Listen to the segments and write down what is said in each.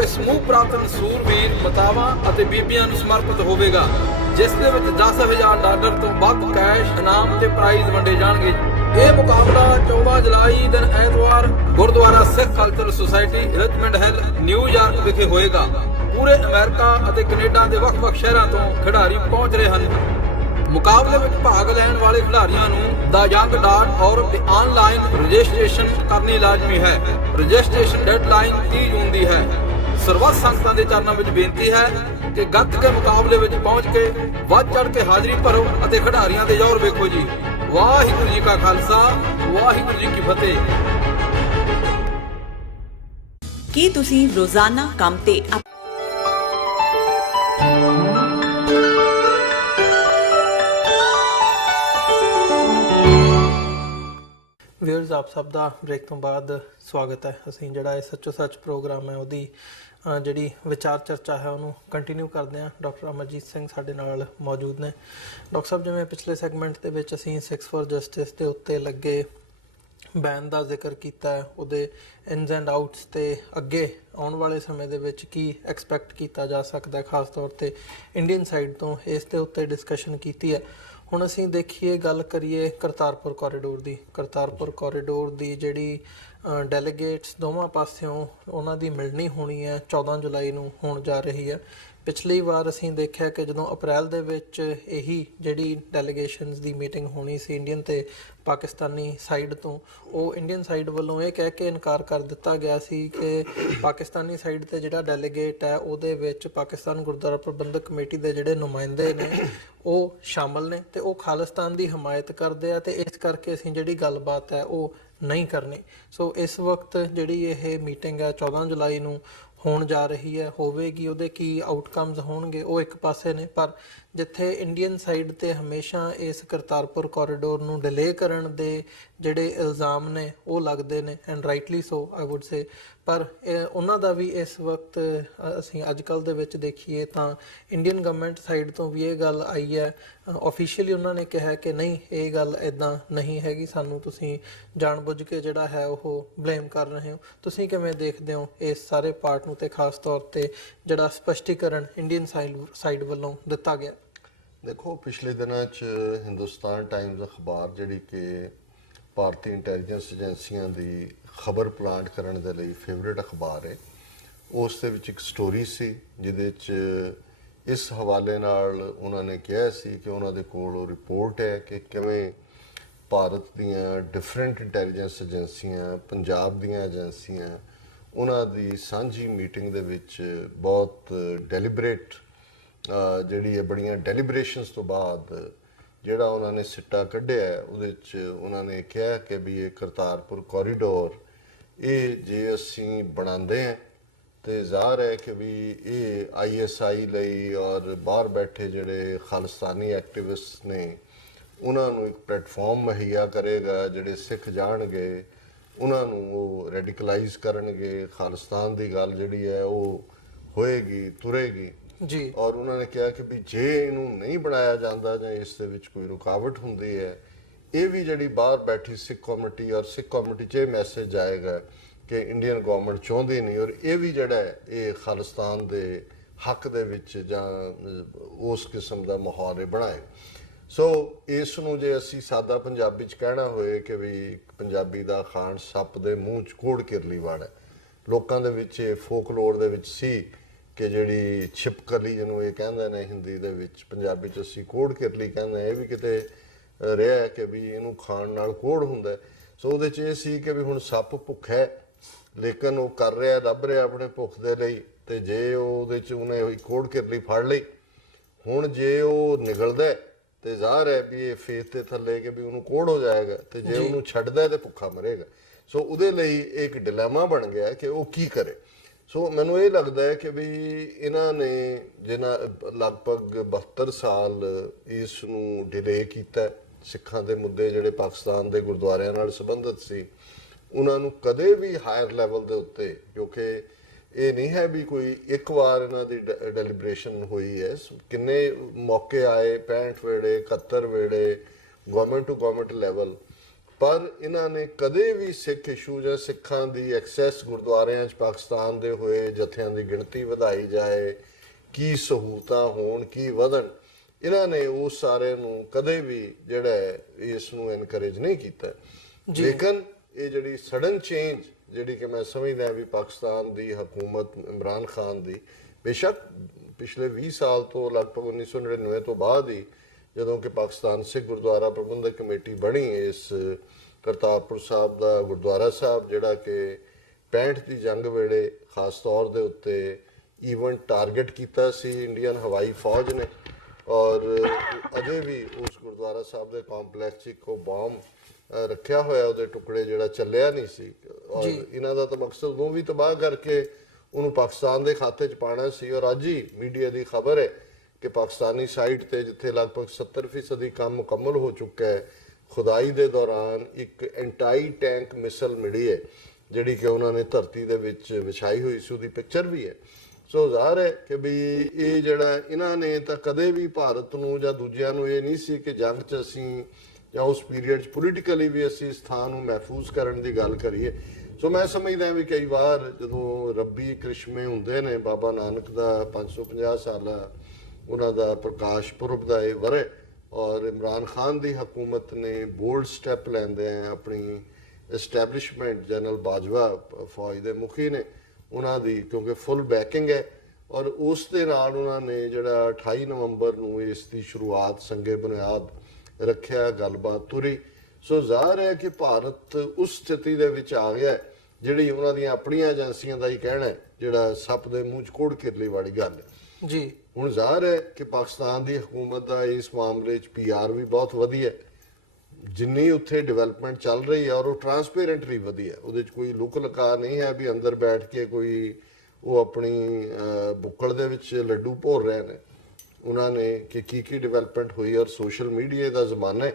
ਕਿ ਸਮੂਹ ਪ੍ਰਾਪਤਨ ਸੂਰਬੀਰ ਮਾਤਾਵਾਂ ਅਤੇ ਬੀਬੀਆਂ ਨੂੰ ਸਮਰਪਿਤ ਹੋਵੇਗਾ, ਜਿਸ ਦੇ ਵਿੱਚ $10,000 ਤੋਂ ਵੱਧ ਕੈਸ਼ ਇਨਾਮ ਤੇ ਪ੍ਰਾਈਜ਼ ਵੰਡੇ ਜਾਣਗੇ। ਇਹ ਮੁਕਾਬਲਾ 14 ਜੁਲਾਈ ਦਿਨ ਐਤਵਾਰ Gurdwara Sikh cultural society Richmond Hill New York ਵਿਖੇ ਹੋਏਗਾ। ਪੂਰੇ ਅਮਰੀਕਾ ਅਤੇ ਕੈਨੇਡਾ ਦੇ ਵੱਖ-ਵੱਖ ਸ਼ਹਿਰਾਂ ਤੋਂ ਖਿਡਾਰੀ ਪਹੁੰਚ ਰਹੇ ਹਨ। ਮੁਕਾਬਲੇ ਵਿੱਚ ਭਾਗ ਲੈਣ ਵਾਲੇ ਖਿਡਾਰੀਆਂ ਨੂੰ theyoung.org ਤੇ ਆਨਲਾਈਨ ਰਜਿਸਟ੍ਰੇਸ਼ਨ ਕਰਨੀ ਲਾਜ਼ਮੀ ਹੈ। ਰਜਿਸਟ੍ਰੇਸ਼ਨ ਡੈਡਲਾਈਨ 30 ਜੂਨ ਦੀ ਹੈ। ਸਰਬੱਤ ਸੰਗਤਾਂ ਦੇ ਚਰਨਾਂ ਵਿੱਚ ਬੇਨਤੀ ਹੈ ਕਿ ਗੱਤਕੇ ਮੁਕਾਬਲੇ ਵਿੱਚ ਪਹੁੰਚ ਕੇ ਵੱਧ ਚੜ੍ਹ ਕੇ ਹਾਜ਼ਰੀ ਭਰੋ ਅਤੇ ਖਿਡਾਰੀਆਂ ਦੇ ਜ਼ੋਰ ਵੇਖੋ ਜੀ। ਵਾਹਿਗੁਰੂ ਜੀ ਕਾ ਖਾਲਸਾ, ਵਾਹਿਗੁਰੂ ਜੀ ਕੀ ਫਤਿਹ। ਕੀ ਤੁਸੀਂ ਰੋਜ਼ਾਨਾ ਕੰਮ ਤੇ ਵੀਅਰਸ, ਆਪ ਸਭ ਦਾ ਬ੍ਰੇਕ ਤੋਂ ਬਾਅਦ ਸਵਾਗਤ ਹੈ। ਅਸੀਂ ਜਿਹੜਾ ਇਹ ਸੱਚੋ ਸੱਚ ਪ੍ਰੋਗਰਾਮ ਹੈ ਉਹਦੀ ਜਿਹੜੀ ਵਿਚਾਰ ਚਰਚਾ ਹੈ ਉਹਨੂੰ ਕੰਟੀਨਿਊ ਕਰਦੇ ਹਾਂ। ਡਾਕਟਰ ਅਮਰਜੀਤ ਸਿੰਘ ਸਾਡੇ ਨਾਲ ਮੌਜੂਦ ਨੇ। ਡਾਕਟਰ ਸਾਹਿਬ, ਜਿਵੇਂ ਪਿਛਲੇ ਸੈਗਮੈਂਟ ਦੇ ਵਿੱਚ ਅਸੀਂ 6 ਫॉर ਜਸਟਿਸ ਦੇ ਉੱਤੇ ਲੱਗੇ ਬੈਨ ਦਾ ਜ਼ਿਕਰ ਕੀਤਾ ਹੈ, ਉਹਦੇ ਇਨਸ ਐਂਡ ਆਊਟਸ ਤੇ ਅੱਗੇ ਆਉਣ ਵਾਲੇ ਸਮੇਂ ਦੇ ਵਿੱਚ ਕੀ ਐਕਸਪੈਕਟ ਕੀਤਾ ਜਾ ਸਕਦਾ, ਖਾਸ ਤੌਰ 'ਤੇ ਇੰਡੀਅਨ ਸਾਈਡ ਤੋਂ ਇਸ ਦੇ ਉੱਤੇ ਡਿਸਕਸ਼ਨ ਕੀਤੀ ਹੈ। ਹੁਣ ਅਸੀਂ ਦੇਖੀਏ, ਗੱਲ ਕਰੀਏ ਕਰਤਾਰਪੁਰ ਕੋਰੀਡੋਰ ਦੀ ਜਿਹੜੀ ਡੈਲੀਗੇਟਸ ਦੋਵਾਂ ਪਾਸਿਓਂ ਉਹਨਾਂ ਦੀ ਮਿਲਣੀ ਹੋਣੀ ਹੈ 14 ਜੁਲਾਈ ਨੂੰ ਹੋਣ ਜਾ ਰਹੀ ਹੈ। ਪਿਛਲੀ ਵਾਰ ਅਸੀਂ ਦੇਖਿਆ ਕਿ ਜਦੋਂ ਅਪ੍ਰੈਲ ਦੇ ਵਿੱਚ ਇਹੀ ਜਿਹੜੀ ਡੈਲੀਗੇਸ਼ਨਸ ਦੀ ਮੀਟਿੰਗ ਹੋਣੀ ਸੀ ਇੰਡੀਅਨ ਤੇ ਪਾਕਿਸਤਾਨੀ ਸਾਈਡ ਤੋਂ, ਉਹ ਇੰਡੀਅਨ ਸਾਈਡ ਵੱਲੋਂ ਇਹ ਕਹਿ ਕੇ ਇਨਕਾਰ ਕਰ ਦਿੱਤਾ ਗਿਆ ਸੀ ਕਿ ਪਾਕਿਸਤਾਨੀ ਸਾਈਡ 'ਤੇ ਜਿਹੜਾ ਡੈਲੀਗੇਟ ਹੈ ਉਹਦੇ ਵਿੱਚ ਪਾਕਿਸਤਾਨ ਗੁਰਦੁਆਰਾ ਪ੍ਰਬੰਧਕ ਕਮੇਟੀ ਦੇ ਜਿਹੜੇ ਨੁਮਾਇੰਦੇ ਨੇ ਉਹ ਸ਼ਾਮਲ ਨੇ ਤੇ ਉਹ ਖਾਲਿਸਤਾਨ ਦੀ ਹਮਾਇਤ ਕਰਦੇ ਆ, ਤੇ ਇਸ ਕਰਕੇ ਅਸੀਂ ਜਿਹੜੀ ਗੱਲਬਾਤ ਹੈ ਉਹ ਨਹੀਂ ਕਰਨੀ। ਸੋ ਇਸ ਵਕਤ ਜਿਹੜੀ ਇਹ ਮੀਟਿੰਗ ਹੈ 14 ਜੁਲਾਈ ਨੂੰ ਹੋਣ ਜਾ ਰਹੀ ਹੈ, ਹੋਵੇਗੀ, ਉਹਦੇ ਕੀ ਆਊਟਕਮਸ ਹੋਣਗੇ ਉਹ ਇੱਕ ਪਾਸੇ ਨੇ। ਪਰ ਜਿੱਥੇ ਇੰਡੀਅਨ ਸਾਈਡ 'ਤੇ ਹਮੇਸ਼ਾ ਇਸ ਕਰਤਾਰਪੁਰ ਕੋਰੀਡੋਰ ਨੂੰ ਡਿਲੇ ਕਰਨ ਦੇ ਜਿਹੜੇ ਇਲਜ਼ਾਮ ਨੇ ਉਹ ਲੱਗਦੇ ਨੇ, ਐਂਡ ਰਾਈਟਲੀ ਸੋ ਆਈ ਵੁੱਡ ਸੇ, ਪਰ ਉਹਨਾਂ ਦਾ ਵੀ ਇਸ ਵਕਤ ਅਸੀਂ ਅੱਜ ਕੱਲ੍ਹ ਦੇ ਵਿੱਚ ਦੇਖੀਏ ਤਾਂ ਇੰਡੀਅਨ ਗਵਰਨਮੈਂਟ ਸਾਈਡ ਤੋਂ ਵੀ ਇਹ ਗੱਲ ਆਈ ਹੈ, ਓਫੀਸ਼ੀਅਲੀ ਉਹਨਾਂ ਨੇ ਕਿਹਾ ਕਿ ਨਹੀਂ, ਇਹ ਗੱਲ ਇੱਦਾਂ ਨਹੀਂ ਹੈਗੀ, ਸਾਨੂੰ ਤੁਸੀਂ ਜਾਣਬੁੱਝ ਕੇ ਜਿਹੜਾ ਹੈ ਉਹ ਬਲੇਮ ਕਰ ਰਹੇ ਹੋ। ਤੁਸੀਂ ਕਿਵੇਂ ਦੇਖਦੇ ਹੋ ਇਸ ਸਾਰੇ ਪਾਰਟ ਨੂੰ, ਤੇ ਖਾਸ ਤੌਰ 'ਤੇ ਜਿਹੜਾ ਸਪਸ਼ਟੀਕਰਨ ਇੰਡੀਅਨ ਸਾਈਡ ਵੱਲੋਂ ਦਿੱਤਾ ਗਿਆ? ਦੇਖੋ, ਪਿਛਲੇ ਦਿਨਾਂ 'ਚ ਹਿੰਦੁਸਤਾਨ ਟਾਈਮਜ਼ ਅਖਬਾਰ, ਜਿਹੜੀ ਕਿ ਭਾਰਤੀ ਇੰਟੈਲੀਜੈਂਸ ਏਜੰਸੀਆਂ ਦੀ ਖਬਰ ਪਲਾਂਟ ਕਰਨ ਦੇ ਲਈ ਫੇਵਰੇਟ ਅਖਬਾਰ ਹੈ, ਉਸ ਦੇ ਵਿੱਚ ਇੱਕ ਸਟੋਰੀ ਸੀ ਜਿਹਦੇ 'ਚ ਇਸ ਹਵਾਲੇ ਨਾਲ ਉਹਨਾਂ ਨੇ ਕਿਹਾ ਸੀ ਕਿ ਉਹਨਾਂ ਦੇ ਕੋਲ ਉਹ ਰਿਪੋਰਟ ਹੈ ਕਿ ਕਿਵੇਂ ਭਾਰਤ ਦੀਆਂ ਡਿਫਰੈਂਟ ਇੰਟੈਲੀਜੈਂਸ ਏਜੰਸੀਆਂ, ਪੰਜਾਬ ਦੀਆਂ ਏਜੰਸੀਆਂ, ਉਹਨਾਂ ਦੀ ਸਾਂਝੀ ਮੀਟਿੰਗ ਦੇ ਵਿੱਚ ਬਹੁਤ ਡੈਲੀਬਰੇਟ ਜਿਹੜੀ ਹੈ, ਬੜੀਆਂ ਡੈਲੀਬਰੇਸ਼ਨਸ ਤੋਂ ਬਾਅਦ ਜਿਹੜਾ ਉਹਨਾਂ ਨੇ ਸਿੱਟਾ ਕੱਢਿਆ, ਉਹਦੇ 'ਚ ਉਹਨਾਂ ਨੇ ਕਿਹਾ ਕਿ ਵੀ ਇਹ ਕਰਤਾਰਪੁਰ ਕੋਰੀਡੋਰ ਇਹ ਜੇ ਅਸੀਂ ਬਣਾਉਂਦੇ ਹਾਂ ਤੇ ਜ਼ਾਹਰ ਹੈ ਕਿ ਵੀ ਇਹ ISI ਲਈ ਔਰ ਬਾਹਰ ਬੈਠੇ ਜਿਹੜੇ ਖਾਲਿਸਤਾਨੀ ਐਕਟਿਵਿਸਟ ਨੇ ਉਹਨਾਂ ਨੂੰ ਇੱਕ ਪਲੇਟਫਾਰਮ ਮੁਹੱਈਆ ਕਰੇਗਾ, ਜਿਹੜੇ ਸਿੱਖ ਜਾਣਗੇ ਉਹਨਾਂ ਨੂੰ ਉਹ ਰੈਡੀਕਲਾਈਜ਼ ਕਰਨਗੇ, ਖਾਲਿਸਤਾਨ ਦੀ ਗੱਲ ਜਿਹੜੀ ਹੈ ਉਹ ਹੋਏਗੀ, ਤੁਰੇਗੀ ਜੀ। ਔਰ ਉਹਨਾਂ ਨੇ ਕਿਹਾ ਕਿ ਵੀ ਜੇ ਇਹਨੂੰ ਨਹੀਂ ਬਣਾਇਆ ਜਾਂਦਾ ਜਾਂ ਇਸ ਦੇ ਵਿੱਚ ਕੋਈ ਰੁਕਾਵਟ ਹੁੰਦੀ ਹੈ, ਇਹ ਵੀ ਜਿਹੜੀ ਬਾਹਰ ਬੈਠੀ ਸਿੱਖ ਕਮਿਊਨਿਟੀ, ਔਰ ਸਿੱਖ ਕਮਿਊਨਿਟੀ 'ਚ ਇਹ ਮੈਸੇਜ ਜਾਏਗਾ ਕਿ ਇੰਡੀਅਨ ਗਵਰਨਮੈਂਟ ਚਾਹੁੰਦੀ ਨਹੀਂ, ਔਰ ਇਹ ਵੀ ਜਿਹੜਾ ਹੈ ਇਹ ਖਾਲਿਸਤਾਨ ਦੇ ਹੱਕ ਦੇ ਵਿੱਚ ਜਾਂ ਉਸ ਕਿਸਮ ਦਾ ਮਾਹੌਲ ਬਣਾਏ। ਸੋ ਇਸ ਨੂੰ ਜੇ ਅਸੀਂ ਸਾਦਾ ਪੰਜਾਬੀ 'ਚ ਕਹਿਣਾ ਹੋਏ ਕਿ ਵੀ ਪੰਜਾਬੀ ਦਾ ਖਾਣ ਸੱਪ ਦੇ ਮੂੰਹ 'ਚ ਕੋੜ ਕਿਰਲੀ ਵੜ ਹੈ, ਲੋਕਾਂ ਦੇ ਵਿੱਚ ਇਹ ਫੋਕਲੋਰ ਦੇ ਵਿੱਚ ਸੀ ਕਿ ਜਿਹੜੀ ਛਿਪਕਲੀ ਜਿਹਨੂੰ ਇਹ ਕਹਿੰਦੇ ਨੇ ਹਿੰਦੀ ਦੇ ਵਿੱਚ, ਪੰਜਾਬੀ 'ਚ ਅਸੀਂ ਕੋੜ ਕਿਰਲੀ ਕਹਿੰਦੇ, ਇਹ ਵੀ ਕਿਤੇ ਰਿਹਾ ਕਿ ਵੀ ਇਹਨੂੰ ਖਾਣ ਨਾਲ ਕੋੜ ਹੁੰਦਾ। ਸੋ ਉਹਦੇ 'ਚ ਇਹ ਸੀ ਕਿ ਵੀ ਹੁਣ ਸੱਪ ਭੁੱਖਾ ਹੈ, ਲੇਕਿਨ ਉਹ ਕਰ ਰਿਹਾ, ਲੱਭ ਰਿਹਾ ਆਪਣੇ ਭੁੱਖ ਦੇ ਲਈ, ਤੇ ਜੇ ਉਹਦੇ 'ਚ ਉਹਨੇ ਉਹੀ ਕੋੜ ਕਿਰਲੀ ਫੜ ਲਈ, ਹੁਣ ਜੇ ਉਹ ਨਿਕਲਦਾ ਤੇ ਜ਼ਾਹਰ ਹੈ ਵੀ ਇਹ ਫੇਸ ਤੇ ਥੱਲੇ ਕਿ ਵੀ ਉਹਨੂੰ ਕੋੜ ਹੋ ਜਾਏਗਾ, ਤੇ ਜੇ ਉਹਨੂੰ ਛੱਡਦਾ ਤੇ ਭੁੱਖਾ ਮਰੇਗਾ। ਸੋ ਉਹਦੇ ਲਈ ਇੱਕ ਡਿਲੇਮਾ ਬਣ ਗਿਆ ਕਿ ਉਹ ਕੀ ਕਰੇ। ਸੋ ਮੈਨੂੰ ਇਹ ਲੱਗਦਾ ਹੈ ਕਿ ਵੀ ਇਹਨਾਂ ਨੇ ਜਿਹਨਾਂ ਲਗਭਗ 72 ਸਾਲ ਇਸ ਨੂੰ ਡਿਲੇ ਕੀਤਾ, ਸਿੱਖਾਂ ਦੇ ਮੁੱਦੇ ਜਿਹੜੇ ਪਾਕਿਸਤਾਨ ਦੇ ਗੁਰਦੁਆਰਿਆਂ ਨਾਲ ਸੰਬੰਧਿਤ ਸੀ, ਉਹਨਾਂ ਨੂੰ ਕਦੇ ਵੀ ਹਾਇਰ ਲੈਵਲ ਦੇ ਉੱਤੇ, ਕਿਉਂਕਿ ਇਹ ਨਹੀਂ ਹੈ ਵੀ ਕੋਈ ਇੱਕ ਵਾਰ ਇਹਨਾਂ ਦੀ ਡੈਲੀਬਰੇਸ਼ਨ ਹੋਈ ਹੈ, ਕਿੰਨੇ ਮੌਕੇ ਆਏ, 65 ਵੇਲੇ, 71 ਵੇਲੇ, ਗਵਰਨਮੈਂਟ ਟੂ ਗਵਰਨਮੈਂਟ ਲੈਵਲ, ਪਰ ਇਹਨਾਂ ਨੇ ਕਦੇ ਵੀ ਸਿੱਖ ਇਸ਼ੂ ਜਾਂ ਸਿੱਖਾਂ ਦੀ ਐਕਸੈਸ ਗੁਰਦੁਆਰਿਆਂ 'ਚ ਪਾਕਿਸਤਾਨ ਦੇ ਹੋਏ ਜਥਿਆਂ ਦੀ ਗਿਣਤੀ ਵਧਾਈ ਜਾਏ, ਕੀ ਸਹੂਲਤਾਂ ਹੋਣ, ਕੀ ਵਧਣ, ਇਹਨਾਂ ਨੇ ਉਸ ਸਾਰੇ ਨੂੰ ਕਦੇ ਵੀ ਜਿਹੜਾ ਇਸ ਨੂੰ ਐਨਕਰੇਜ ਨਹੀਂ ਕੀਤਾ। ਲੇਕਿਨ ਇਹ ਜਿਹੜੀ ਸਡਨ ਚੇਂਜ ਜਿਹੜੀ ਕਿ ਮੈਂ ਸਮਝਦਾ ਵੀ ਪਾਕਿਸਤਾਨ ਦੀ ਹਕੂਮਤ ਇਮਰਾਨ ਖਾਨ ਦੀ, ਬੇਸ਼ੱਕ ਪਿਛਲੇ 20 ਸਾਲ ਤੋਂ ਲਗਭਗ 1999 ਤੋਂ ਬਾਅਦ ਹੀ ਜਦੋਂ ਕਿ ਪਾਕਿਸਤਾਨ ਸਿੱਖ ਗੁਰਦੁਆਰਾ ਪ੍ਰਬੰਧਕ ਕਮੇਟੀ ਬਣੀ, ਇਸ ਕਰਤਾਰਪੁਰ ਸਾਹਿਬ ਦਾ ਗੁਰਦੁਆਰਾ ਸਾਹਿਬ ਜਿਹੜਾ ਕਿ 65 ਦੀ ਜੰਗ ਵੇਲੇ ਖਾਸ ਤੌਰ ਦੇ ਉੱਤੇ ਈਵਨ ਟਾਰਗੇਟ ਕੀਤਾ ਸੀ ਇੰਡੀਅਨ ਹਵਾਈ ਫੌਜ ਨੇ, ਔਰ ਅਜੇ ਵੀ ਉਸ ਗੁਰਦੁਆਰਾ ਸਾਹਿਬ ਦੇ ਕੰਪਲੈਕਸ 'ਚ ਇੱਕੋ ਬੰਬ ਰੱਖਿਆ ਹੋਇਆ, ਉਹਦੇ ਟੁਕੜੇ ਜਿਹੜਾ ਚੱਲਿਆ ਨਹੀਂ ਸੀ, ਔਰ ਇਹਨਾਂ ਦਾ ਤਾਂ ਮਕਸਦ ਉਦੋਂ ਵੀ ਤਬਾਹ ਕਰਕੇ ਉਹਨੂੰ ਪਾਕਿਸਤਾਨ ਦੇ ਖਾਤੇ 'ਚ ਪਾਉਣਾ ਸੀ। ਔਰ ਅੱਜ ਹੀ ਮੀਡੀਆ ਦੀ ਖਬਰ ਹੈ ਕਿ ਪਾਕਿਸਤਾਨੀ ਸਾਈਟ ਤੇ ਜਿੱਥੇ ਲਗਭਗ 70% ਕੰਮ ਮੁਕੰਮਲ ਹੋ ਚੁੱਕਾ ਹੈ, ਖੁਦਾਈ ਦੇ ਦੌਰਾਨ ਇੱਕ ਐਂਟਾਈ ਟੈਂਕ ਮਿਸਲ ਮਿਲੀ ਹੈ ਜਿਹੜੀ ਕਿ ਉਹਨਾਂ ਨੇ ਧਰਤੀ ਦੇ ਵਿੱਚ ਵਿਛਾਈ ਹੋਈ ਸੀ, ਉਹਦੀ ਪਿਕਚਰ ਵੀ ਹੈ। ਸੋ ਜ਼ਾਹਰ ਹੈ ਕਿ ਵੀ ਇਹ ਜਿਹੜਾ ਇਹਨਾਂ ਨੇ ਤਾਂ ਕਦੇ ਵੀ ਭਾਰਤ ਨੂੰ ਜਾਂ ਦੂਜਿਆਂ ਨੂੰ ਇਹ ਨਹੀਂ ਸੀ ਕਿ ਜੰਗ 'ਚ ਅਸੀਂ ਜਾਂ ਉਸ ਪੀਰੀਅਡ 'ਚ ਪੋਲੀਟੀਕਲੀ ਵੀ ਅਸੀਂ ਇਸ ਥਾਂ ਨੂੰ ਮਹਿਫੂਜ਼ ਕਰਨ ਦੀ ਗੱਲ ਕਰੀਏ। ਸੋ ਮੈਂ ਸਮਝਦਾ ਵੀ ਕਈ ਵਾਰ ਜਦੋਂ ਰੱਬੀ ਕ੍ਰਿਸ਼ਮੇ ਹੁੰਦੇ ਨੇ, ਬਾਬਾ ਨਾਨਕ ਦਾ 550 ਸਾਲਾ ਉਹਨਾਂ ਦਾ ਪ੍ਰਕਾਸ਼ ਪੁਰਬ ਦਾ ਇਹ ਵਰ੍ਹੇ, ਔਰ ਇਮਰਾਨ ਖਾਨ ਦੀ ਹਕੂਮਤ ਨੇ ਬੋਲਡ ਸਟੈਪ ਲੈਂਦੇ ਆ ਆਪਣੀ ਐਸਟੈਬਲਿਸ਼ਮੈਂਟ, ਜਨਰਲ ਬਾਜਵਾ ਫੌਜ ਦੇ ਮੁਖੀ ਨੇ, ਉਹਨਾਂ ਦੀ ਕਿਉਂਕਿ ਫੁੱਲ ਬੈਕਿੰਗ ਹੈ, ਔਰ ਉਸ ਦੇ ਨਾਲ ਉਹਨਾਂ ਨੇ ਜਿਹੜਾ 28 ਨਵੰਬਰ ਨੂੰ ਇਸ ਦੀ ਸ਼ੁਰੂਆਤ ਸੰਗੇ ਬੁਨਿਆਦ ਰੱਖਿਆ, ਗੱਲਬਾਤ ਤੁਰੀ। ਸੋ ਜ਼ਾਹਰ ਹੈ ਕਿ ਭਾਰਤ ਉਸ ਸਥਿਤੀ ਦੇ ਵਿੱਚ ਆ ਗਿਆ ਜਿਹੜੀ ਉਹਨਾਂ ਦੀਆਂ ਆਪਣੀਆਂ ਏਜੰਸੀਆਂ ਦਾ ਹੀ ਕਹਿਣਾ ਹੈ, ਜਿਹੜਾ ਸੱਪ ਦੇ ਮੂੰਹ 'ਚ ਕੋੜ ਕਿਰਲੀ ਵਾਲੀ ਗੱਲ ਹੈ ਜੀ। ਹੁਣ ਜ਼ਾਹਰ ਹੈ ਕਿ ਪਾਕਿਸਤਾਨ ਦੀ ਹਕੂਮਤ ਦਾ ਇਸ ਮਾਮਲੇ 'ਚ PR ਵੀ ਬਹੁਤ ਵਧੀਆ, ਜਿੰਨੀ ਉੱਥੇ ਡਿਵੈਲਪਮੈਂਟ ਚੱਲ ਰਹੀ ਹੈ ਔਰ ਉਹ ਟਰਾਂਸਪੇਰੈਂਟਲੀ ਵਧੀਆ, ਉਹਦੇ 'ਚ ਕੋਈ ਲੁਕ ਲਕਾ ਨਹੀਂ ਹੈ ਵੀ ਅੰਦਰ ਬੈਠ ਕੇ ਕੋਈ ਉਹ ਆਪਣੀ ਬੁੱਕਲ ਦੇ ਵਿੱਚ ਲੱਡੂ ਭੋਰ ਰਹੇ ਨੇ। ਉਹਨਾਂ ਨੇ ਕਿ ਕੀ ਡਿਵੈਲਪਮੈਂਟ ਹੋਈ, ਔਰ ਸੋਸ਼ਲ ਮੀਡੀਆ ਦਾ ਜ਼ਮਾਨਾ ਹੈ,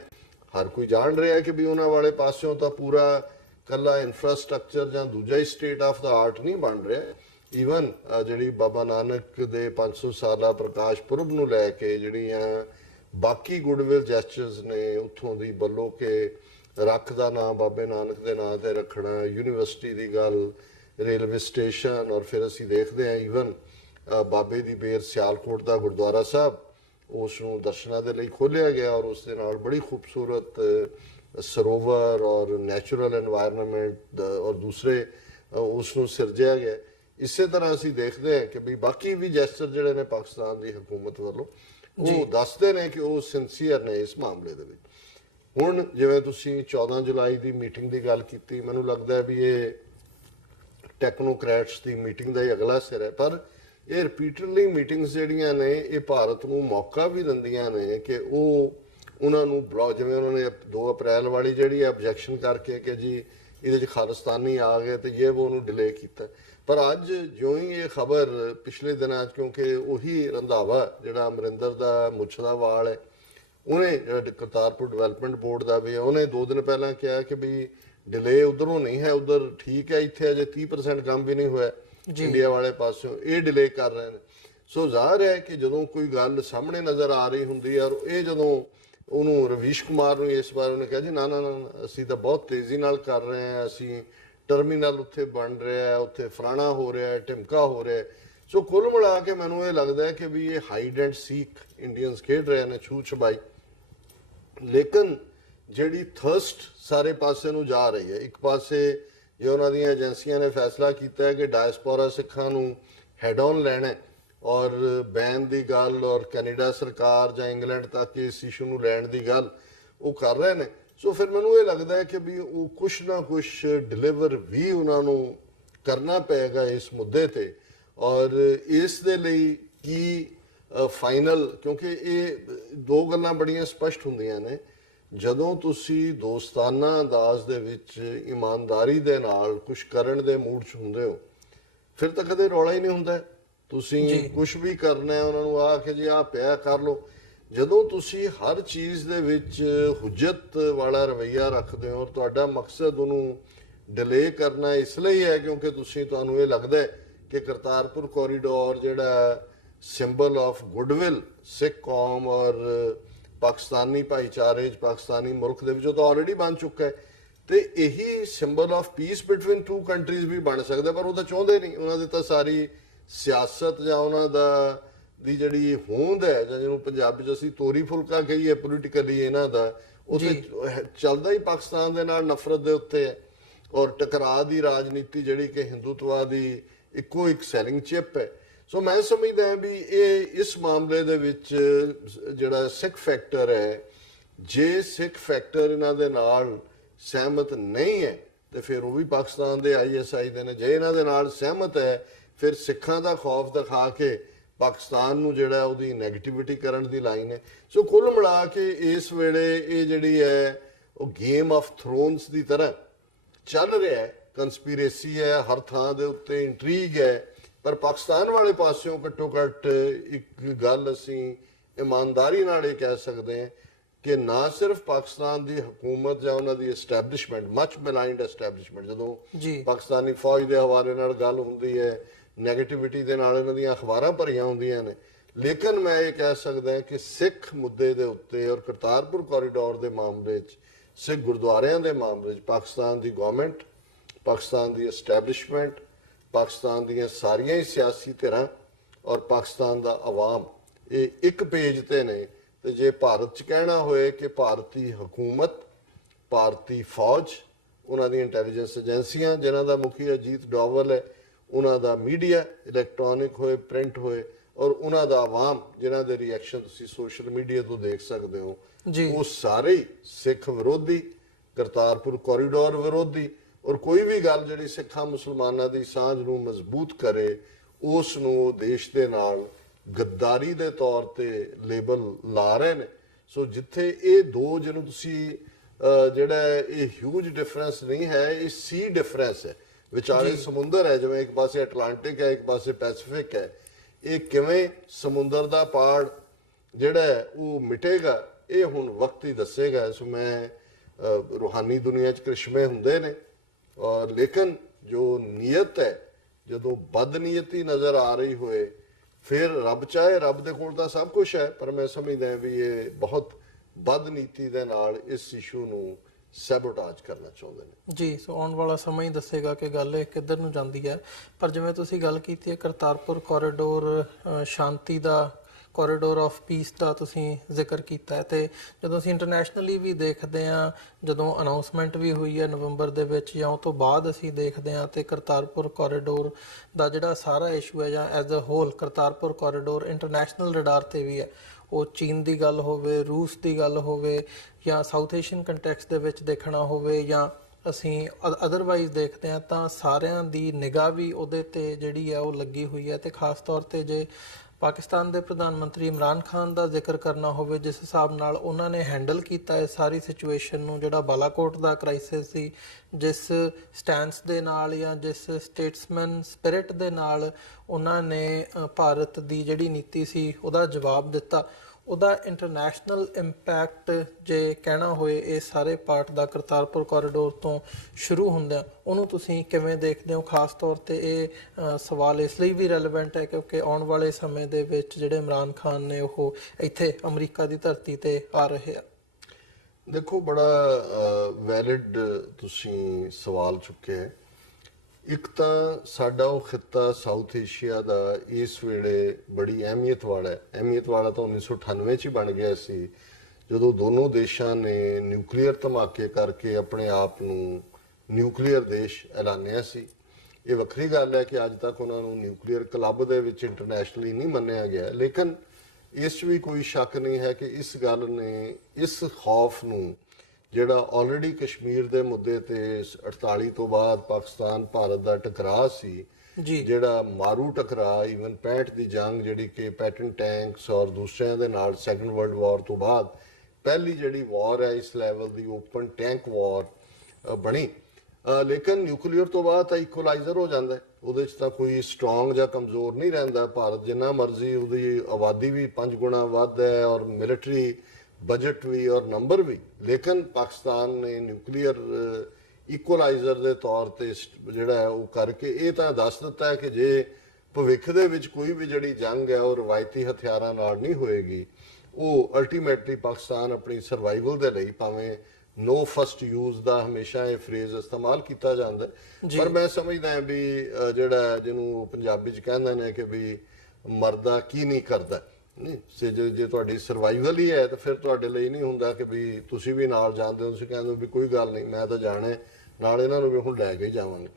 ਹਰ ਕੋਈ ਜਾਣ ਰਿਹਾ ਕਿ ਵੀ ਉਹਨਾਂ ਵਾਲੇ ਪਾਸਿਓਂ ਤਾਂ ਪੂਰਾ ਕੱਲਾ ਇਨਫਰਾਸਟ੍ਰਕਚਰ ਜਾਂ ਦੂਜਾ ਹੀ ਸਟੇਟ ਆਫ ਦਾ ਆਰਟ ਨਹੀਂ ਬਣ ਰਿਹਾ। ਈਵਨ ਜਿਹੜੀ ਬਾਬਾ ਨਾਨਕ ਦੇ 500 ਸਾਲਾ ਪ੍ਰਕਾਸ਼ ਪੁਰਬ ਨੂੰ ਲੈ ਕੇ ਜਿਹੜੀਆਂ ਬਾਕੀ ਗੁੱਡਵਿਲ ਜੈਸਚਰਸ ਨੇ, ਉੱਥੋਂ ਦੀ ਬੱਲੋ ਕੇ ਰੱਖ ਦਾ ਨਾਂ ਬਾਬੇ ਨਾਨਕ ਦੇ ਨਾਂ ਤੇ ਰੱਖਣਾ, ਯੂਨੀਵਰਸਿਟੀ ਦੀ ਗੱਲ, ਰੇਲਵੇ ਸਟੇਸ਼ਨ, ਔਰ ਫਿਰ ਅਸੀਂ ਦੇਖਦੇ ਹਾਂ ਈਵਨ ਬਾਬੇ ਦੀ ਬੇਰ ਸਿਆਲਕੋਟ ਦਾ ਗੁਰਦੁਆਰਾ ਸਾਹਿਬ, ਉਸ ਨੂੰ ਦਰਸ਼ਨਾਂ ਦੇ ਲਈ ਖੋਲ੍ਹਿਆ ਗਿਆ, ਔਰ ਉਸ ਦੇ ਨਾਲ ਬੜੀ ਖੂਬਸੂਰਤ ਸਰੋਵਰ ਔਰ ਨੈਚੁਰਲ এনवायरमेंट ਔਰ ਦੂਸਰੇ ਉਸ ਨੂੰ ਸਿਰਜਿਆ ਗਿਆ। ਇਸੇ ਤਰ੍ਹਾਂ ਅਸੀਂ ਦੇਖਦੇ ਹਾਂ ਕਿ ਵੀ ਬਾਕੀ ਵੀ ਜੈਸਚਰ ਜਿਹੜੇ ਨੇ ਪਾਕਿਸਤਾਨ ਦੀ ਹਕੂਮਤ ਵੱਲੋਂ ਉਹ ਦੱਸਦੇ ਨੇ ਕਿ ਉਹ ਸਿੰਸੀਅਰ ਨੇ ਇਸ ਮਾਮਲੇ ਦੇ ਵਿੱਚ। ਹੁਣ ਜਿਵੇਂ ਤੁਸੀਂ 14 ਜੁਲਾਈ ਦੀ ਮੀਟਿੰਗ ਦੀ ਗੱਲ ਕੀਤੀ, ਮੈਨੂੰ ਲੱਗਦਾ ਵੀ ਇਹ ਟੈਕਨੋਕ੍ਰੈਟਸ ਦੀ ਮੀਟਿੰਗ ਦਾ ਹੀ ਅਗਲਾ ਸਿਰ ਹੈ, ਪਰ ਇਹ ਰਿਪੀਟਡਲੀ ਮੀਟਿੰਗਸ ਜਿਹੜੀਆਂ ਨੇ ਇਹ ਭਾਰਤ ਨੂੰ ਮੌਕਾ ਵੀ ਦਿੰਦੀਆਂ ਨੇ ਕਿ ਉਹ ਉਹਨਾਂ ਨੂੰ ਬਲੌਕ, ਜਿਵੇਂ ਉਹਨਾਂ ਨੇ 2 ਅਪ੍ਰੈਲ ਵਾਲੀ ਜਿਹੜੀ ਆਬਜੈਕਸ਼ਨ ਕਰਕੇ ਕਿ ਜੀ ਇਹਦੇ 'ਚ ਖਾਲਿਸਤਾਨੀ ਆ ਗਏ ਤੇ ਇਹ ਉਹਨੂੰ ਡਿਲੇ ਕੀਤਾ। ਪਰ ਅੱਜ ਜਿਉਂ ਹੀ ਇਹ ਖਬਰ ਪਿਛਲੇ ਦਿਨਾਂ 'ਚ, ਕਿਉਂਕਿ ਉਹੀ ਰੰਧਾਵਾ ਜਿਹੜਾ ਅਮਰਿੰਦਰ ਦਾ ਮੁੱਛ ਦਾ ਵਾਲ ਹੈ, ਉਹਨੇ ਜਿਹੜਾ ਕਰਤਾਰਪੁਰ ਡਿਵੈਲਪਮੈਂਟ ਬੋਰਡ ਦਾ ਵੀ ਉਹਨੇ 2 ਦਿਨ ਪਹਿਲਾਂ ਕਿਹਾ ਕਿ ਵੀ ਡਿਲੇ ਉਧਰੋਂ ਨਹੀਂ ਹੈ, ਉਧਰ ਠੀਕ ਹੈ, ਇੱਥੇ ਅਜੇ 30% ਕੰਮ ਵੀ ਨਹੀਂ ਹੋਇਆ ਇੰਡੀਆ ਵਾਲੇ ਪਾਸਿਓਂ, ਇਹ ਡਿਲੇ ਕਰ ਰਹੇ ਨੇ। ਸੋ ਜ਼ਾਹਰ ਹੈ ਕਿ ਜਦੋਂ ਕੋਈ ਗੱਲ ਸਾਹਮਣੇ ਨਜ਼ਰ ਆ ਰਹੀ ਹੁੰਦੀ ਹੈ, ਔਰ ਇਹ ਜਦੋਂ ਉਹਨੂੰ ਰਵੀਸ਼ ਕੁਮਾਰ ਨੂੰ ਇਸ ਵਾਰ ਉਹਨੇ ਕਿਹਾ ਜੀ ਨਾ ਅਸੀਂ ਤਾਂ ਬਹੁਤ ਤੇਜ਼ੀ ਨਾਲ ਕਰ ਰਹੇ ਹਾਂ, ਅਸੀਂ ਟਰਮੀਨਲ ਉੱਥੇ ਬਣ ਰਿਹਾ, ਉੱਥੇ ਫਲਾਣਾ ਹੋ ਰਿਹਾ, ਢਿਮਕਾ ਹੋ ਰਿਹਾ। ਸੋ ਕੁੱਲ ਮਿਲਾ ਕੇ ਮੈਨੂੰ ਇਹ ਲੱਗਦਾ ਹੈ ਕਿ ਵੀ ਇਹ ਹਾਈਡ ਐਂਡ ਸੀਕ ਇੰਡੀਅਨਸ ਖੇਡ ਰਹੇ ਨੇ, ਛੂ ਛਬਾਈ। ਲੇਕਿਨ ਜਿਹੜੀ ਥਰਸਟ ਸਾਰੇ ਪਾਸੇ ਨੂੰ ਜਾ ਰਹੀ ਹੈ, ਇੱਕ ਪਾਸੇ ਜੇ ਉਹਨਾਂ ਦੀਆਂ ਏਜੰਸੀਆਂ ਨੇ ਫੈਸਲਾ ਕੀਤਾ ਹੈ ਕਿ ਡਾਇਸਪੋਰਾ ਸਿੱਖਾਂ ਨੂੰ ਹੈਡ ਔਨ ਲੈਣਾ ਔਰ ਬੈਨ ਦੀ ਗੱਲ, ਔਰ ਕੈਨੇਡਾ ਸਰਕਾਰ ਜਾਂ ਇੰਗਲੈਂਡ ਤੱਕ ਇਸ ਇਸ਼ੂ ਨੂੰ ਲੈਣ ਦੀ ਗੱਲ ਉਹ ਕਰ ਰਹੇ ਨੇ। ਸੋ ਫਿਰ ਮੈਨੂੰ ਇਹ ਲੱਗਦਾ ਹੈ ਕਿ ਵੀ ਉਹ ਕੁਛ ਨਾ ਕੁਛ ਡਿਲੀਵਰ ਵੀ ਉਹਨਾਂ ਨੂੰ ਕਰਨਾ ਪਏਗਾ ਇਸ ਮੁੱਦੇ ਤੇ, ਔਰ ਇਸ ਦੇ ਲਈ ਕੀ ਫਾਈਨਲ, ਕਿਉਂਕਿ ਇਹ 2 ਗੱਲਾਂ ਬੜੀਆਂ ਸਪਸ਼ਟ ਹੁੰਦੀਆਂ ਨੇ। ਜਦੋਂ ਤੁਸੀਂ ਦੋਸਤਾਨਾ ਅੰਦਾਜ਼ ਦੇ ਵਿੱਚ ਇਮਾਨਦਾਰੀ ਦੇ ਨਾਲ ਕੁਝ ਕਰਨ ਦੇ ਮੂਡ 'ਚ ਹੁੰਦੇ ਹੋ, ਫਿਰ ਤਾਂ ਕਦੇ ਰੌਲਾ ਹੀ ਨਹੀਂ ਹੁੰਦਾ। ਤੁਸੀਂ ਕੁਝ ਵੀ ਕਰਨਾ ਹੈ, ਉਹਨਾਂ ਨੂੰ ਆ ਕੇ ਜੀ ਆਹ ਪਿਆ ਕਰ ਲਓ। ਜਦੋਂ ਤੁਸੀਂ ਹਰ ਚੀਜ਼ ਦੇ ਵਿੱਚ ਹੁਜਤ ਵਾਲਾ ਰਵੱਈਆ ਰੱਖਦੇ ਹੋ, ਔਰ ਤੁਹਾਡਾ ਮਕਸਦ ਉਹਨੂੰ ਡਿਲੇ ਕਰਨਾ ਇਸ ਲਈ ਹੈ ਕਿਉਂਕਿ ਤੁਹਾਨੂੰ ਇਹ ਲੱਗਦਾ ਹੈ ਕਿ ਕਰਤਾਰਪੁਰ ਕੋਰੀਡੋਰ ਜਿਹੜਾ ਸਿੰਬਲ ਆਫ ਗੁੱਡਵਿਲ ਸਿੱਖ ਕੌਮ ਔਰ ਪਾਕਿਸਤਾਨੀ ਭਾਈਚਾਰੇ 'ਚ, ਪਾਕਿਸਤਾਨੀ ਮੁਲਕ ਦੇ ਵਿੱਚ, ਉਹ ਤਾਂ ਆਲਰੇਡੀ ਬਣ ਚੁੱਕਾ ਹੈ। ਤੇ ਇਹੀ symbol of peace between two countries ਵੀ ਬਣ ਸਕਦਾ, ਪਰ ਉਹ ਤਾਂ ਚਾਹੁੰਦੇ ਨਹੀਂ। ਉਹਨਾਂ ਦੀ ਤਾਂ ਸਾਰੀ ਸਿਆਸਤ ਜਾਂ ਉਹਨਾਂ ਦੀ ਜਿਹੜੀ ਹੋਂਦ ਹੈ, ਜਾਂ ਜਿਹਨੂੰ ਪੰਜਾਬੀ 'ਚ ਅਸੀਂ ਤੋਰੀ ਫੁਲਕਾ ਕਹੀਏ ਪੋਲੀਟੀਕਲੀ, ਇਹਨਾਂ ਦਾ ਉਹ ਤੇ ਚੱਲਦਾ ਹੀ ਪਾਕਿਸਤਾਨ ਦੇ ਨਾਲ ਨਫ਼ਰਤ ਦੇ ਉੱਤੇ ਹੈ। ਔਰ ਟਕਰਾਅ ਦੀ ਰਾਜਨੀਤੀ ਜਿਹੜੀ ਕਿ ਹਿੰਦੂਤਵਾ ਦੀ ਇੱਕੋ ਇੱਕ ਸੈਲਿੰਗ ਚਿਪ ਹੈ। ਸੋ ਮੈਂ ਸਮਝਦਾ ਵੀ ਇਹ ਇਸ ਮਾਮਲੇ ਦੇ ਵਿੱਚ ਜਿਹੜਾ ਸਿੱਖ ਫੈਕਟਰ ਹੈ, ਜੇ ਸਿੱਖ ਫੈਕਟਰ ਇਹਨਾਂ ਦੇ ਨਾਲ ਸਹਿਮਤ ਨਹੀਂ ਹੈ ਤੇ ਫਿਰ ਉਹ ਵੀ ਪਾਕਿਸਤਾਨ ਦੇ ISI ਦੇ ਨੇ। ਜੇ ਇਹਨਾਂ ਦੇ ਨਾਲ ਸਹਿਮਤ ਹੈ, ਫਿਰ ਸਿੱਖਾਂ ਦਾ ਖੌਫ ਦਿਖਾ ਕੇ ਪਾਕਿਸਤਾਨ ਨੂੰ ਜਿਹੜਾ ਉਹਦੀ ਨੈਗੇਟਿਵਿਟੀ ਕਰਨ ਦੀ ਲਾਈਨ ਹੈ। ਸੋ ਕੁੱਲ ਮਿਲਾ ਕੇ ਇਸ ਵੇਲੇ ਇਹ ਜਿਹੜੀ ਹੈ ਉਹ ਗੇਮ ਆਫ ਥਰੋਨਸ ਦੀ ਤਰ੍ਹਾਂ ਚੱਲ ਰਿਹਾ ਹੈ। ਕੰਸਪੀਰੇਸੀ ਹੈ, ਹਰ ਥਾਂ ਦੇ ਉੱਤੇ ਇੰਟਰੀਗ ਹੈ, ਪਰ ਪਾਕਿਸਤਾਨ ਵਾਲੇ ਪਾਸਿਓਂ ਘੱਟੋ ਘੱਟ ਇੱਕ ਗੱਲ ਅਸੀਂ ਇਮਾਨਦਾਰੀ ਨਾਲ ਇਹ ਕਹਿ ਸਕਦੇ ਹਾਂ ਕਿ ਨਾ ਸਿਰਫ ਪਾਕਿਸਤਾਨ ਦੀ ਹਕੂਮਤ ਜਾਂ ਉਹਨਾਂ ਦੀ ਐਸਟੈਬਲਿਸ਼ਮੈਂਟ, ਮਚ ਮਲਾਈਂਡ ਐਸਟੈਬਲਿਸ਼ਮੈਂਟ, ਜਦੋਂ ਪਾਕਿਸਤਾਨੀ ਫੌਜ ਦੇ ਹਵਾਲੇ ਨਾਲ ਗੱਲ ਹੁੰਦੀ ਹੈ, ਨੈਗੇਟਿਵਿਟੀ ਦੇ ਨਾਲ ਇਹਨਾਂ ਦੀਆਂ ਅਖਬਾਰਾਂ ਭਰੀਆਂ ਹੁੰਦੀਆਂ ਨੇ, ਲੇਕਿਨ ਮੈਂ ਇਹ ਕਹਿ ਸਕਦਾ ਕਿ ਸਿੱਖ ਮੁੱਦੇ ਦੇ ਉੱਤੇ ਔਰ ਕਰਤਾਰਪੁਰ ਕੋਰੀਡੋਰ ਦੇ ਮਾਮਲੇ 'ਚ, ਸਿੱਖ ਗੁਰਦੁਆਰਿਆਂ ਦੇ ਮਾਮਲੇ 'ਚ ਪਾਕਿਸਤਾਨ ਦੀ ਗਵਰਨਮੈਂਟ, ਪਾਕਿਸਤਾਨ ਦੀ ਐਸਟੈਬਲਿਸ਼ਮੈਂਟ, ਪਾਕਿਸਤਾਨ ਦੀਆਂ ਸਾਰੀਆਂ ਹੀ ਸਿਆਸੀ ਧਿਰਾਂ ਔਰ ਪਾਕਿਸਤਾਨ ਦਾ ਆਵਾਮ ਇਹ ਇੱਕ ਪੇਜ ਤੇ ਨੇ। ਤੇ ਜੇ ਭਾਰਤ 'ਚ ਕਹਿਣਾ ਹੋਏ ਕਿ ਭਾਰਤੀ ਹਕੂਮਤ, ਭਾਰਤੀ ਫੌਜ, ਉਹਨਾਂ ਦੀ ਇੰਟੈਲੀਜੈਂਸ ਏਜੰਸੀਆਂ ਜਿਨ੍ਹਾਂ ਦਾ ਮੁਖੀ ਅਜੀਤ ਡੋਵਲ ਹੈ, ਉਹਨਾਂ ਦਾ ਮੀਡੀਆ ਇਲੈਕਟ੍ਰੋਨਿਕ ਹੋਏ, ਪ੍ਰਿੰਟ ਹੋਏ, ਔਰ ਉਹਨਾਂ ਦਾ ਆਵਾਮ ਜਿਨ੍ਹਾਂ ਦੇ ਰਿਐਕਸ਼ਨ ਤੁਸੀਂ ਸੋਸ਼ਲ ਮੀਡੀਆ ਤੋਂ ਦੇਖ ਸਕਦੇ ਹੋ, ਉਹ ਸਾਰੇ ਸਿੱਖ ਵਿਰੋਧੀ, ਕਰਤਾਰਪੁਰ ਕੋਰੀਡੋਰ ਵਿਰੋਧੀ, ਔਰ ਕੋਈ ਵੀ ਗੱਲ ਜਿਹੜੀ ਸਿੱਖਾਂ ਮੁਸਲਮਾਨਾਂ ਦੀ ਸਾਂਝ ਨੂੰ ਮਜ਼ਬੂਤ ਕਰੇ ਉਸ ਨੂੰ ਦੇਸ਼ ਦੇ ਨਾਲ ਗੱਦਾਰੀ ਦੇ ਤੌਰ ਤੇ ਲੇਬਲ ਲਾ ਰਹੇ ਨੇ। ਸੋ ਜਿੱਥੇ ਇਹ ਦੋ, ਜਿਹਨੂੰ ਤੁਸੀਂ ਜਿਹੜਾ ਇਹ ਹਿਊਜ ਡਿਫਰੈਂਸ ਨਹੀਂ ਹੈ, ਇਹ ਸੀ ਡਿਫਰੈਂਸ ਹੈ, ਵਿਚਾਲੇ ਸਮੁੰਦਰ ਹੈ, ਜਿਵੇਂ ਇੱਕ ਪਾਸੇ ਅਟਲਾਂਟਿਕ ਹੈ, ਇੱਕ ਪਾਸੇ ਪੈਸੀਫਿਕ ਹੈ। ਇਹ ਕਿਵੇਂ ਸਮੁੰਦਰ ਦਾ ਪਾੜ ਜਿਹੜਾ ਉਹ ਮਿਟੇਗਾ, ਇਹ ਹੁਣ ਵਕਤ ਹੀ ਦੱਸੇਗਾ। ਸੋ ਮੈਂ ਰੂਹਾਨੀ ਦੁਨੀਆ 'ਚ ਕ੍ਰਿਸ਼ਮੇ ਹੁੰਦੇ ਨੇ, ਔਰ ਲੇਕਿਨ ਜੋ ਨੀਅਤ ਹੈ, ਜਦੋਂ ਬਦਨੀਅਤੀ ਨਜ਼ਰ ਆ ਰਹੀ ਹੋਏ, ਫਿਰ ਰੱਬ ਚਾਹੇ, ਰੱਬ ਦੇ ਕੋਲ ਤਾਂ ਸਭ ਕੁਝ ਹੈ, ਪਰ ਮੈਂ ਸਮਝਦਾ ਵੀ ਇਹ ਬਹੁਤ ਬਦਨੀਤੀ ਦੇ ਨਾਲ ਇਸ ਇਸ਼ੂ ਨੂੰ ਸੈਬੋਟਾਜ ਕਰਨਾ ਚਾਹੁੰਦੇ ਨੇ। ਜੀ, ਸੋ ਆਉਣ ਵਾਲਾ ਸਮਾਂ ਹੀ ਦੱਸੇਗਾ ਕਿ ਗੱਲ ਇਹ ਕਿੱਧਰ ਨੂੰ ਜਾਂਦੀ ਹੈ। ਪਰ ਜਿਵੇਂ ਤੁਸੀਂ ਗੱਲ ਕੀਤੀ ਹੈ ਕਰਤਾਰਪੁਰ ਕੋਰੀਡੋਰ, ਸ਼ਾਂਤੀ ਦਾ ਕੋਰੀਡੋਰ ਆਫ ਪੀਸ ਦਾ ਤੁਸੀਂ ਜ਼ਿਕਰ ਕੀਤਾ ਹੈ, ਤੇ ਜਦੋਂ ਅਸੀਂ ਇੰਟਰਨੈਸ਼ਨਲੀ ਵੀ ਦੇਖਦੇ ਹਾਂ, ਜਦੋਂ ਅਨਾਉਂਸਮੈਂਟ ਵੀ ਹੋਈ ਹੈ ਨਵੰਬਰ ਦੇ ਵਿੱਚ ਜਾਂ ਉਹ ਤੋਂ ਬਾਅਦ ਅਸੀਂ ਦੇਖਦੇ ਹਾਂ, ਤੇ ਕਰਤਾਰਪੁਰ ਕੋਰੀਡੋਰ ਦਾ ਜਿਹੜਾ ਸਾਰਾ ਇਸ਼ੂ ਹੈ ਜਾਂ as a whole Kartarpur corridor international radar ਤੇ ਵੀ ਹੈ। ਉਹ ਚੀਨ ਦੀ ਗੱਲ ਹੋਵੇ, ਰੂਸ ਦੀ ਗੱਲ ਹੋਵੇ, ਜਾਂ ਸਾਊਥ ਏਸ਼ੀਅਨ ਕੰਟੈਕਸਟ ਦੇ ਵਿੱਚ ਦੇਖਣਾ ਹੋਵੇ, ਜਾਂ ਅਸੀਂ ਅਦਰਵਾਈਜ਼ ਦੇਖਦੇ ਹਾਂ, ਤਾਂ ਸਾਰਿਆਂ ਦੀ ਨਿਗਾਹ ਵੀ ਉਹਦੇ ਤੇ ਜਿਹੜੀ ਹੈ ਉਹ ਲੱਗੀ ਹੋਈ ਹੈ। ਤੇ ਖਾਸ ਤੌਰ ਤੇ ਜੇ ਪਾਕਿਸਤਾਨ ਦੇ ਪ੍ਰਧਾਨ ਮੰਤਰੀ ਇਮਰਾਨ ਖਾਨ ਦਾ ਜ਼ਿਕਰ ਕਰਨਾ ਹੋਵੇ, ਜਿਸ ਹਿਸਾਬ ਨਾਲ ਉਹਨਾਂ ਨੇ ਹੈਂਡਲ ਕੀਤਾ ਹੈ ਸਾਰੀ ਸਿਚੁਏਸ਼ਨ ਨੂੰ, ਜਿਹੜਾ ਬਾਲਾਕੋਟ ਦਾ ਕ੍ਰਾਈਸਿਸ ਸੀ, ਜਿਸ ਸਟੈਂਸ ਦੇ ਨਾਲ ਜਾਂ ਜਿਸ ਸਟੇਟਸਮੈਨ ਸਪਿਰਿਟ ਦੇ ਨਾਲ ਉਹਨਾਂ ਨੇ ਭਾਰਤ ਦੀ ਜਿਹੜੀ ਨੀਤੀ ਸੀ ਉਹਦਾ ਜਵਾਬ ਦਿੱਤਾ, ਉਹਦਾ ਇੰਟਰਨੈਸ਼ਨਲ ਇੰਪੈਕਟ ਜੇ ਕਹਿਣਾ ਹੋਏ ਇਹ ਸਾਰੇ ਪਾਰਟ ਦਾ ਕਰਤਾਰਪੁਰ ਕੋਰੀਡੋਰ ਤੋਂ ਸ਼ੁਰੂ ਹੁੰਦਾ, ਉਹਨੂੰ ਤੁਸੀਂ ਕਿਵੇਂ ਦੇਖਦੇ ਹੋ? ਖਾਸ ਤੌਰ ਤੇ ਇਹ ਸਵਾਲ ਇਸ ਲਈ ਵੀ ਰੈਲੇਵੈਂਟ ਹੈ ਕਿਉਂਕਿ ਆਉਣ ਵਾਲੇ ਸਮੇਂ ਦੇ ਵਿੱਚ ਜਿਹੜੇ ਇਮਰਾਨ ਖਾਨ ਨੇ ਉਹ ਇੱਥੇ ਅਮਰੀਕਾ ਦੀ ਧਰਤੀ ਤੇ ਆ ਰਹੇ ਆ। ਦੇਖੋ, ਬੜਾ ਵੈਲਿਡ ਤੁਸੀਂ ਸਵਾਲ ਚੁੱਕਿਆ। ਇੱਕ ਤਾਂ ਸਾਡਾ ਉਹ ਖਿੱਤਾ ਸਾਊਥ ਏਸ਼ੀਆ ਦਾ ਇਸ ਵੇਲੇ ਬੜੀ ਅਹਿਮੀਅਤ ਵਾਲਾ ਹੈ। ਅਹਿਮੀਅਤ ਵਾਲਾ ਤਾਂ 1998 'ਚ ਹੀ ਬਣ ਗਿਆ ਸੀ, ਜਦੋਂ ਦੋਨੋਂ ਦੇਸ਼ਾਂ ਨੇ ਨਿਊਕਲੀਅਰ ਧਮਾਕੇ ਕਰਕੇ ਆਪਣੇ ਆਪ ਨੂੰ ਨਿਊਕਲੀਅਰ ਦੇਸ਼ ਐਲਾਨਿਆ ਸੀ। ਇਹ ਵੱਖਰੀ ਗੱਲ ਹੈ ਕਿ ਅੱਜ ਤੱਕ ਉਹਨਾਂ ਨੂੰ ਨਿਊਕਲੀਅਰ ਕਲੱਬ ਦੇ ਵਿੱਚ ਇੰਟਰਨੈਸ਼ਨਲੀ ਨਹੀਂ ਮੰਨਿਆ ਗਿਆ, ਲੇਕਿਨ ਇਸ 'ਚ ਵੀ ਕੋਈ ਸ਼ੱਕ ਨਹੀਂ ਹੈ ਕਿ ਇਸ ਗੱਲ ਨੇ, ਇਸ ਖੌਫ ਨੂੰ, ਜਿਹੜਾ ਆਲਰੇਡੀ ਕਸ਼ਮੀਰ ਦੇ ਮੁੱਦੇ ਤੇ 48 ਤੋਂ ਬਾਅਦ ਪਾਕਿਸਤਾਨ ਭਾਰਤ ਦਾ ਟਕਰਾਅ ਸੀ, ਜਿਹੜਾ ਮਾਰੂ ਟਕਰਾਅ, ਈਵਨ 65 ਦੀ ਜੰਗ ਜਿਹੜੀ ਕਿ ਪੈਟਨ ਟੈਂਕਸ ਔਰ ਦੂਸਰਿਆਂ ਦੇ ਨਾਲ ਸੈਕੰਡ ਵਰਲਡ ਵਾਰ ਤੋਂ ਬਾਅਦ ਪਹਿਲੀ ਜਿਹੜੀ ਵਾਰ ਹੈ ਇਸ ਲੈਵਲ ਦੀ, ਓਪਨ ਟੈਂਕ ਵਾਰ ਬਣੀ। ਲੇਕਿਨ ਨਿਊਕਲੀਅਰ ਤੋਂ ਬਾਅਦ ਤਾਂ ਇਕੁਅਲਾਈਜ਼ਰ ਹੋ ਜਾਂਦਾ, ਉਹਦੇ 'ਚ ਤਾਂ ਕੋਈ ਸਟਰੋਂਗ ਜਾਂ ਕਮਜ਼ੋਰ ਨਹੀਂ ਰਹਿੰਦਾ। ਭਾਰਤ ਜਿੰਨਾ ਮਰਜ਼ੀ, ਉਹਦੀ ਆਬਾਦੀ ਵੀ 5 ਗੁਣਾ ਵੱਧ ਹੈ ਔਰ ਮਿਲਟਰੀ ਬਜਟ ਵੀ ਔਰ ਨੰਬਰ ਵੀ, ਲੇਕਿਨ ਪਾਕਿਸਤਾਨ ਨੇ ਨਿਊਕਲੀਅਰ ਇਕੁਅਲਾਈਜ਼ਰ ਦੇ ਤੌਰ ਤੇ ਜਿਹੜਾ ਹੈ ਉਹ ਕਰਕੇ ਇਹ ਤਾਂ ਦੱਸ ਦਿੱਤਾ ਹੈ ਕਿ ਜੇ ਭਵਿੱਖ ਦੇ ਵਿੱਚ ਕੋਈ ਵੀ ਜਿਹੜੀ ਜੰਗ ਹੈ ਉਹ ਰਵਾਇਤੀ ਹਥਿਆਰਾਂ ਨਾਲ ਨਹੀਂ ਹੋਏਗੀ, ਉਹ ਅਲਟੀਮੇਟਲੀ ਪਾਕਿਸਤਾਨ ਆਪਣੀ ਸਰਵਾਈਵਲ ਦੇ ਲਈ, ਭਾਵੇਂ ਨੋ ਫਸਟ ਯੂਜ਼ ਦਾ ਹਮੇਸ਼ਾ ਇਹ ਫਰੇਜ਼ ਇਸਤੇਮਾਲ ਕੀਤਾ ਜਾਂਦਾ ਹੈ। ਪਰ ਮੈਂ ਸਮਝਦਾ ਹਾਂ ਵੀ ਜਿਹੜਾ ਜਿਹਨੂੰ ਪੰਜਾਬੀ ਚ ਕਹਿੰਦੇ ਨੇ ਕਿ ਵੀ ਮਰਦਾ ਕੀ ਨਹੀਂ ਕਰਦਾ, ਨਹੀਂ ਸੇ ਜੇ ਤੁਹਾਡੀ ਸਰਵਾਈਵਲ ਹੀ ਹੈ ਤਾਂ ਫਿਰ ਤੁਹਾਡੇ ਲਈ ਨਹੀਂ ਹੁੰਦਾ ਕਿ ਵੀ ਤੁਸੀਂ ਵੀ ਨਾਲ ਜਾਂਦੇ ਹੋ, ਤੁਸੀਂ ਕਹਿੰਦੇ ਹੋ ਵੀ ਕੋਈ ਗੱਲ ਨਹੀਂ ਮੈਂ ਤਾਂ ਜਾਣਾ ਨਾਲ, ਇਹਨਾਂ ਨੂੰ ਵੀ ਹੁਣ ਲੈ ਕੇ ਜਾਵਾਂਗੇ।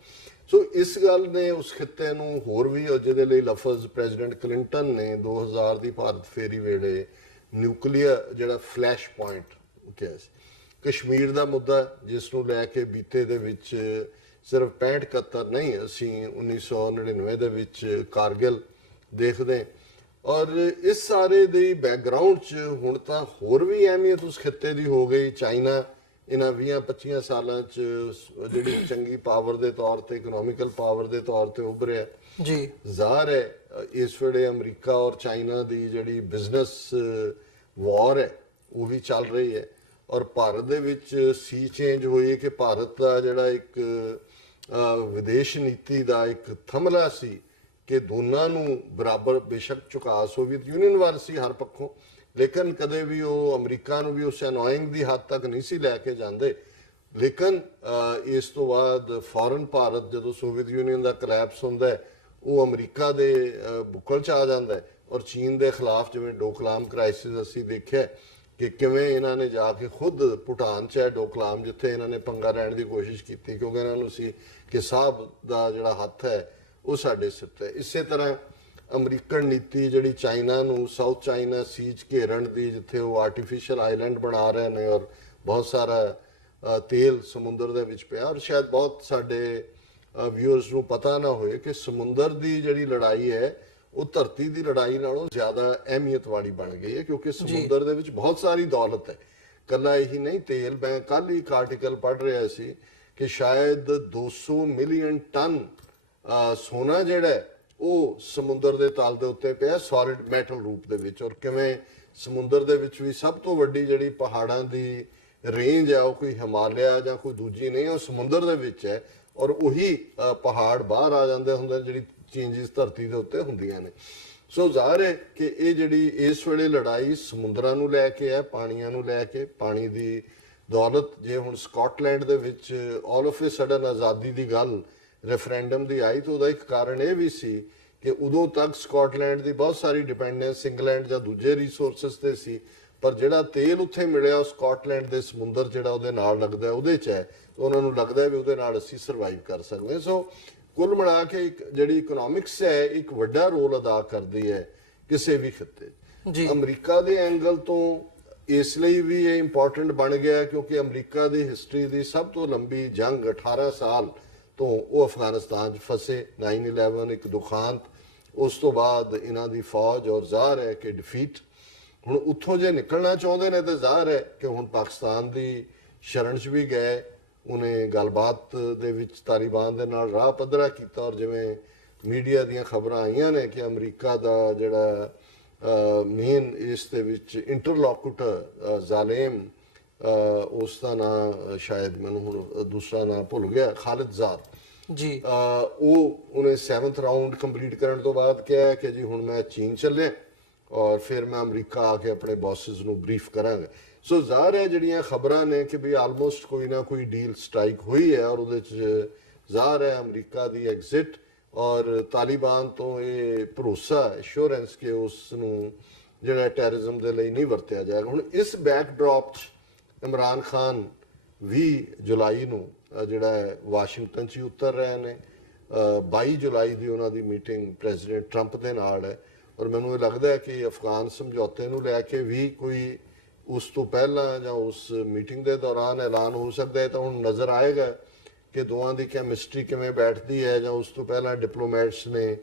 ਸੋ ਇਸ ਗੱਲ ਨੇ ਉਸ ਖਿੱਤੇ ਨੂੰ ਹੋਰ ਵੀ, ਜਿਹਦੇ ਲਈ ਲਫ਼ਜ਼ ਪ੍ਰੈਜ਼ੀਡੈਂਟ ਕਲਿੰਟਨ ਨੇ 2000 ਦੀ ਭਾਰਤ ਫੇਰੀ ਵੇਲੇ ਨਿਊਕਲੀਅਰ ਜਿਹੜਾ ਫਲੈਸ਼ ਪੁਆਇੰਟ ਕਿਹਾ ਸੀ, ਕਸ਼ਮੀਰ ਦਾ ਮੁੱਦਾ ਜਿਸ ਨੂੰ ਲੈ ਕੇ ਬੀਤੇ ਦੇ ਵਿੱਚ ਸਿਰਫ 65-71 ਨਹੀਂ, ਅਸੀਂ 1999 ਦੇ ਵਿੱਚ ਕਾਰਗਿਲ ਦੇਖਦੇ, ਔਰ ਇਸ ਸਾਰੇ ਦੀ ਬੈਕਗਰਾਉਂਡ 'ਚ ਹੁਣ ਤਾਂ ਹੋਰ ਵੀ ਅਹਿਮੀਅਤ ਉਸ ਖਿੱਤੇ ਦੀ ਹੋ ਗਈ। ਚਾਈਨਾ ਇਹਨਾਂ 20-25 ਸਾਲਾਂ 'ਚ ਜਿਹੜੀ ਚੰਗੀ ਪਾਵਰ ਦੇ ਤੌਰ ਤੇ, ਇਕਨੋਮਿਕਲ ਪਾਵਰ ਦੇ ਤੌਰ ਤੇ ਉੱਭਰਿਆ ਜੀ। ਜ਼ਾਹਰ ਹੈ ਇਸ ਵੇਲੇ ਅਮਰੀਕਾ ਔਰ ਚਾਈਨਾ ਦੀ ਜਿਹੜੀ ਬਿਜ਼ਨਸ ਵਾਰ ਹੈ ਉਹ ਵੀ ਚੱਲ ਰਹੀ ਹੈ, ਔਰ ਭਾਰਤ ਦੇ ਵਿੱਚ ਸੀ ਚੇਂਜ ਹੋਈ ਕਿ ਭਾਰਤ ਦਾ ਜਿਹੜਾ ਇੱਕ ਵਿਦੇਸ਼ ਨੀਤੀ ਦਾ ਇੱਕ ਥੰਮਲਾ ਸੀ ਕਿ ਦੋਨਾਂ ਨੂੰ ਬਰਾਬਰ, ਬੇਸ਼ੱਕ ਝੁਕਾਅ ਸੋਵੀਅਤ ਯੂਨੀਅਨ ਵੱਲ ਸੀ ਹਰ ਪੱਖੋਂ, ਲੇਕਿਨ ਕਦੇ ਵੀ ਉਹ ਅਮਰੀਕਾ ਨੂੰ ਵੀ ਉਸ ਅਨੋਇੰਗ ਦੀ ਹੱਦ ਤੱਕ ਨਹੀਂ ਸੀ ਲੈ ਕੇ ਜਾਂਦੇ। ਲੇਕਿਨ ਇਸ ਤੋਂ ਬਾਅਦ ਫੌਰਨ ਭਾਰਤ ਜਦੋਂ ਸੋਵੀਅਤ ਯੂਨੀਅਨ ਦਾ ਕਲੈਪਸ ਹੁੰਦਾ ਹੈ ਉਹ ਅਮਰੀਕਾ ਦੇ ਬੁੱਕਲ 'ਚ ਆ ਜਾਂਦਾ ਹੈ, ਔਰ ਚੀਨ ਦੇ ਖਿਲਾਫ ਜਿਵੇਂ ਡੋਕਲਾਮ ਕ੍ਰਾਈਸਿਸ ਅਸੀਂ ਦੇਖਿਆ ਕਿ ਕਿਵੇਂ ਇਹਨਾਂ ਨੇ ਜਾ ਕੇ ਖੁਦ ਭੂਟਾਨ 'ਚ ਹੈ ਡੋਕਲਾਮ, ਜਿੱਥੇ ਇਹਨਾਂ ਨੇ ਪੰਗਾ ਲੈਣ ਦੀ ਕੋਸ਼ਿਸ਼ ਕੀਤੀ ਕਿਉਂਕਿ ਇਹਨਾਂ ਨੂੰ ਸੀ ਕਿ ਸਾਹਿਬ ਦਾ ਜਿਹੜਾ ਹੱਥ ਹੈ ਉਹ ਸਾਡੇ ਸਿਰ ਤੇ। ਇਸੇ ਤਰ੍ਹਾਂ ਅਮਰੀਕਨ ਨੀਤੀ ਜਿਹੜੀ ਚਾਈਨਾ ਨੂੰ ਸਾਊਥ ਚਾਈਨਾ ਸੀ 'ਚ ਘੇਰਨ ਦੀ, ਜਿੱਥੇ ਉਹ ਆਰਟੀਫਿਸ਼ੀਅਲ ਆਈਲੈਂਡ ਬਣਾ ਰਹੇ ਨੇ ਔਰ ਬਹੁਤ ਸਾਰਾ ਤੇਲ ਸਮੁੰਦਰ ਦੇ ਵਿੱਚ ਪਿਆ, ਔਰ ਸ਼ਾਇਦ ਬਹੁਤ ਸਾਡੇ ਵਿਊਅਰਸ ਨੂੰ ਪਤਾ ਨਾ ਹੋਏ ਕਿ ਸਮੁੰਦਰ ਦੀ ਜਿਹੜੀ ਲੜਾਈ ਹੈ ਉਹ ਧਰਤੀ ਦੀ ਲੜਾਈ ਨਾਲੋਂ ਜ਼ਿਆਦਾ ਅਹਿਮੀਅਤ ਵਾਲੀ ਬਣ ਗਈ ਹੈ, ਕਿਉਂਕਿ ਸਮੁੰਦਰ ਦੇ ਵਿੱਚ ਬਹੁਤ ਸਾਰੀ ਦੌਲਤ ਹੈ। ਕੱਲਾ ਇਹੀ ਨਹੀਂ, ਤੇਲ, ਮੈਂ ਕੱਲ ਹੀ ਇੱਕ ਆਰਟੀਕਲ ਪੜ੍ਹ ਰਿਹਾ ਸੀ ਕਿ ਸ਼ਾਇਦ 200 ਮਿਲੀਅਨ ਟਨ ਸੋਨਾ ਜਿਹੜਾ ਉਹ ਸਮੁੰਦਰ ਦੇ ਤਲ ਦੇ ਉੱਤੇ ਪਿਆ ਸੋਲਿਡ ਮੈਟਲ ਰੂਪ ਦੇ ਵਿੱਚ, ਔਰ ਕਿਵੇਂ ਸਮੁੰਦਰ ਦੇ ਵਿੱਚ ਵੀ ਸਭ ਤੋਂ ਵੱਡੀ ਜਿਹੜੀ ਪਹਾੜਾਂ ਦੀ ਰੇਂਜ ਹੈ ਉਹ ਕੋਈ ਹਿਮਾਲਿਆ ਜਾਂ ਕੋਈ ਦੂਜੀ ਨਹੀਂ, ਉਹ ਸਮੁੰਦਰ ਦੇ ਵਿੱਚ ਹੈ, ਔਰ ਉਹੀ ਪਹਾੜ ਬਾਹਰ ਆ ਜਾਂਦੇ ਹੁੰਦੇ ਜਿਹੜੀ ਚੇਂਜਸ ਧਰਤੀ ਦੇ ਉੱਤੇ ਹੁੰਦੀਆਂ ਨੇ। ਸੋ ਜ਼ਾਹਰ ਹੈ ਕਿ ਇਹ ਜਿਹੜੀ ਇਸ ਵੇਲੇ ਲੜਾਈ ਸਮੁੰਦਰਾਂ ਨੂੰ ਲੈ ਕੇ ਹੈ, ਪਾਣੀਆਂ ਨੂੰ ਲੈ ਕੇ, ਪਾਣੀ ਦੀ ਦੌਲਤ। ਜੇ ਹੁਣ ਸਕਾਟਲੈਂਡ ਦੇ ਵਿੱਚ ਆਲ ਆਫ ਏ ਸਡਨ ਆਜ਼ਾਦੀ ਦੀ ਗੱਲ ਰੈਫਰੈਂਡਮ ਦੀ ਆਈ ਤਾਂ ਉਹਦਾ ਇੱਕ ਕਾਰਨ ਇਹ ਵੀ ਸੀ ਕਿ ਉਦੋਂ ਤੱਕ ਸਕਾਟਲੈਂਡ ਦੀ ਬਹੁਤ ਸਾਰੀ ਡਿਪੈਂਡੈਂਸ ਇੰਗਲੈਂਡ ਜਾਂ ਦੂਜੇ ਰਿਸੋਰਸਸ ਤੇ ਸੀ, ਪਰ ਜਿਹੜਾ ਤੇਲ ਉੱਥੇ ਮਿਲਿਆ ਉਹ ਸਕਾਟਲੈਂਡ ਦੇ ਸਮੁੰਦਰ ਜਿਹੜਾ ਉਹਦੇ ਨਾਲ ਲੱਗਦਾ ਉਹਦੇ 'ਚ ਹੈ, ਉਹਨਾਂ ਨੂੰ ਲੱਗਦਾ ਵੀ ਉਹਦੇ ਨਾਲ ਅਸੀਂ ਸਰਵਾਈਵ ਕਰ ਸਕਦੇ ਹਾਂ। ਸੋ ਕੁੱਲ ਮਿਲਾ ਕੇ ਇੱਕ ਜਿਹੜੀ ਇਕਨੋਮਿਕਸ ਹੈ ਇੱਕ ਵੱਡਾ ਰੋਲ ਅਦਾ ਕਰਦੀ ਹੈ ਕਿਸੇ ਵੀ ਖਿੱਤੇ 'ਚ। ਅਮਰੀਕਾ ਦੇ ਐਂਗਲ ਤੋਂ ਇਸ ਲਈ ਵੀ ਇਹ ਇੰਪੋਰਟੈਂਟ ਬਣ ਗਿਆ ਕਿਉਂਕਿ ਅਮਰੀਕਾ ਦੀ ਹਿਸਟਰੀ ਦੀ ਸਭ ਤੋਂ ਲੰਬੀ ਜੰਗ 18 ਸਾਲ ਤੋਂ ਉਹ ਅਫਗਾਨਿਸਤਾਨ 'ਚ ਫਸੇ, 9/11 ਇੱਕ ਦੁਖਾਂਤ, ਉਸ ਤੋਂ ਬਾਅਦ ਇਹਨਾਂ ਦੀ ਫੌਜ, ਔਰ ਜ਼ਾਹਰ ਹੈ ਕਿ ਡਿਫੀਟ। ਹੁਣ ਉੱਥੋਂ ਜੇ ਨਿਕਲਣਾ ਚਾਹੁੰਦੇ ਨੇ ਤਾਂ ਜ਼ਾਹਰ ਹੈ ਕਿ ਹੁਣ ਪਾਕਿਸਤਾਨ ਦੀ ਸ਼ਰਨ 'ਚ ਵੀ ਗਏ, ਉਹਨੇ ਗੱਲਬਾਤ ਦੇ ਵਿੱਚ ਤਾਲਿਬਾਨ ਦੇ ਨਾਲ ਰਾਹ ਪੱਧਰਾ ਕੀਤਾ, ਔਰ ਜਿਵੇਂ ਮੀਡੀਆ ਦੀਆਂ ਖਬਰਾਂ ਆਈਆਂ ਨੇ ਕਿ ਅਮਰੀਕਾ ਦਾ ਜਿਹੜਾ ਮੇਨ ਇਸ ਦੇ ਵਿੱਚ ਇੰਟਰਲੋਕੂਟਰ ਜ਼ਾਲੇਮ, ਉਸ ਦਾ ਨਾਂ ਸ਼ਾਇਦ ਮੈਨੂੰ ਹੁਣ ਦੂਸਰਾ ਨਾਂ ਭੁੱਲ ਗਿਆ, ਖਾਲਿਦ ਜ਼ਾਦ ਜੀ, ਉਹਨੇ 7th ਰਾਊਂਡ ਕੰਪਲੀਟ ਕਰਨ ਤੋਂ ਬਾਅਦ ਕਿਹਾ ਕਿ ਜੀ ਹੁਣ ਮੈਂ ਚੀਨ ਚੱਲੇ ਔਰ ਫਿਰ ਮੈਂ ਅਮਰੀਕਾ ਆ ਕੇ ਆਪਣੇ ਬੌਸਸ ਨੂੰ ਬਰੀਫ ਕਰਾਂਗਾ। ਸੋ ਜ਼ਾਹਰ ਹੈ ਜਿਹੜੀਆਂ ਖਬਰਾਂ ਨੇ ਕਿ ਵੀ ਆਲਮੋਸਟ ਕੋਈ ਨਾ ਕੋਈ ਡੀਲ ਸਟ੍ਰਾਈਕ ਹੋਈ ਹੈ, ਔਰ ਉਹਦੇ 'ਚ ਜ਼ਾਹਰ ਹੈ ਅਮਰੀਕਾ ਦੀ ਐਗਜ਼ਿਟ ਔਰ ਤਾਲਿਬਾਨ ਤੋਂ ਇਹ ਭਰੋਸਾ, ਐਸ਼ੋਰੈਂਸ ਕਿ ਉਸ ਨੂੰ ਜਿਹੜਾ ਟੈਰਰਿਜ਼ਮ ਦੇ ਲਈ ਨਹੀਂ ਵਰਤਿਆ ਜਾਏਗਾ। ਹੁਣ ਇਸ ਬੈਕਡ੍ਰੌਪ 'ਚ ਇਮਰਾਨ ਖਾਨ 20 ਜੁਲਾਈ ਨੂੰ ਜਿਹੜਾ ਹੈ ਵਾਸ਼ਿੰਗਟਨ 'ਚ ਹੀ ਉਤਰ ਰਹੇ ਨੇ। 22 ਜੁਲਾਈ ਦੀ ਉਹਨਾਂ ਦੀ ਮੀਟਿੰਗ ਪ੍ਰੈਜ਼ੀਡੈਂਟ ਟਰੰਪ ਦੇ ਨਾਲ ਹੈ, ਔਰ ਮੈਨੂੰ ਇਹ ਲੱਗਦਾ ਹੈ ਕਿ ਅਫਗਾਨ ਸਮਝੌਤੇ ਨੂੰ ਲੈ ਕੇ ਵੀ ਕੋਈ ਉਸ ਤੋਂ ਪਹਿਲਾਂ ਜਾਂ ਉਸ ਮੀਟਿੰਗ ਦੇ ਦੌਰਾਨ ਐਲਾਨ ਹੋ ਸਕਦਾ ਹੈ। ਤਾਂ ਹੁਣ ਨਜ਼ਰ ਆਏਗਾ ਕਿ ਦੋਵਾਂ ਦੀ ਕੈਮਿਸਟਰੀ ਕਿਵੇਂ ਬੈਠਦੀ ਹੈ, ਜਾਂ ਉਸ ਤੋਂ ਪਹਿਲਾਂ ਡਿਪਲੋਮੈਟਸ ਨੇ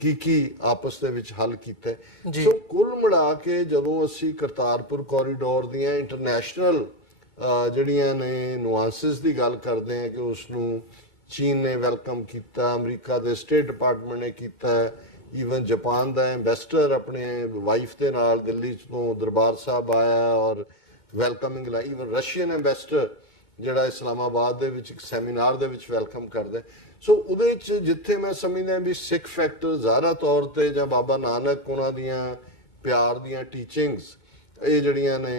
ਕੀ ਆਪਸ ਦੇ ਵਿੱਚ ਹੱਲ ਕੀਤਾ। ਸੋ ਕੁੱਲ ਮਿਲਾ ਕੇ ਜਦੋਂ ਅਸੀਂ ਕਰਤਾਰਪੁਰ ਕੋਰੀਡੋਰ ਦੀਆਂ ਇੰਟਰਨੈਸ਼ਨਲ ਜਿਹੜੀਆਂ ਨੇ ਨੁਆਂਸਸ ਦੀ ਗੱਲ ਕਰਦੇ ਹਾਂ ਕਿ ਉਸ ਨੂੰ ਚੀਨ ਨੇ ਵੈਲਕਮ ਕੀਤਾ, ਅਮਰੀਕਾ ਦੇ ਸਟੇਟ ਡਿਪਾਰਟਮੈਂਟ ਨੇ ਕੀਤਾ, ਈਵਨ ਜਾਪਾਨ ਦਾ ਐਂਬੈਸਡਰ ਆਪਣੇ ਵਾਈਫ ਦੇ ਨਾਲ ਦਿੱਲੀ ਤੋਂ ਦਰਬਾਰ ਸਾਹਿਬ ਆਇਆ ਔਰ ਵੈਲਕਮਿੰਗ ਲਈ, ਈਵਨ ਰਸ਼ੀਅਨ ਐਂਬੈਸਡਰ ਜਿਹੜਾ ਇਸਲਾਮਾਬਾਦ ਦੇ ਵਿੱਚ ਇੱਕ ਸੈਮੀਨਾਰ ਦੇ ਵਿੱਚ ਵੈਲਕਮ ਕਰਦਾ। ਸੋ ਉਹਦੇ 'ਚ ਜਿੱਥੇ ਮੈਂ ਸਮਝਦਾ ਵੀ ਸਿੱਖ ਫੈਕਟਰ ਜ਼ਾਹਰਾ ਤੌਰ ਤੇ ਜਾਂ ਬਾਬਾ ਨਾਨਕ ਉਹਨਾਂ ਦੀਆਂ ਪਿਆਰ ਦੀਆਂ ਟੀਚਿੰਗਸ ਇਹ ਜਿਹੜੀਆਂ ਨੇ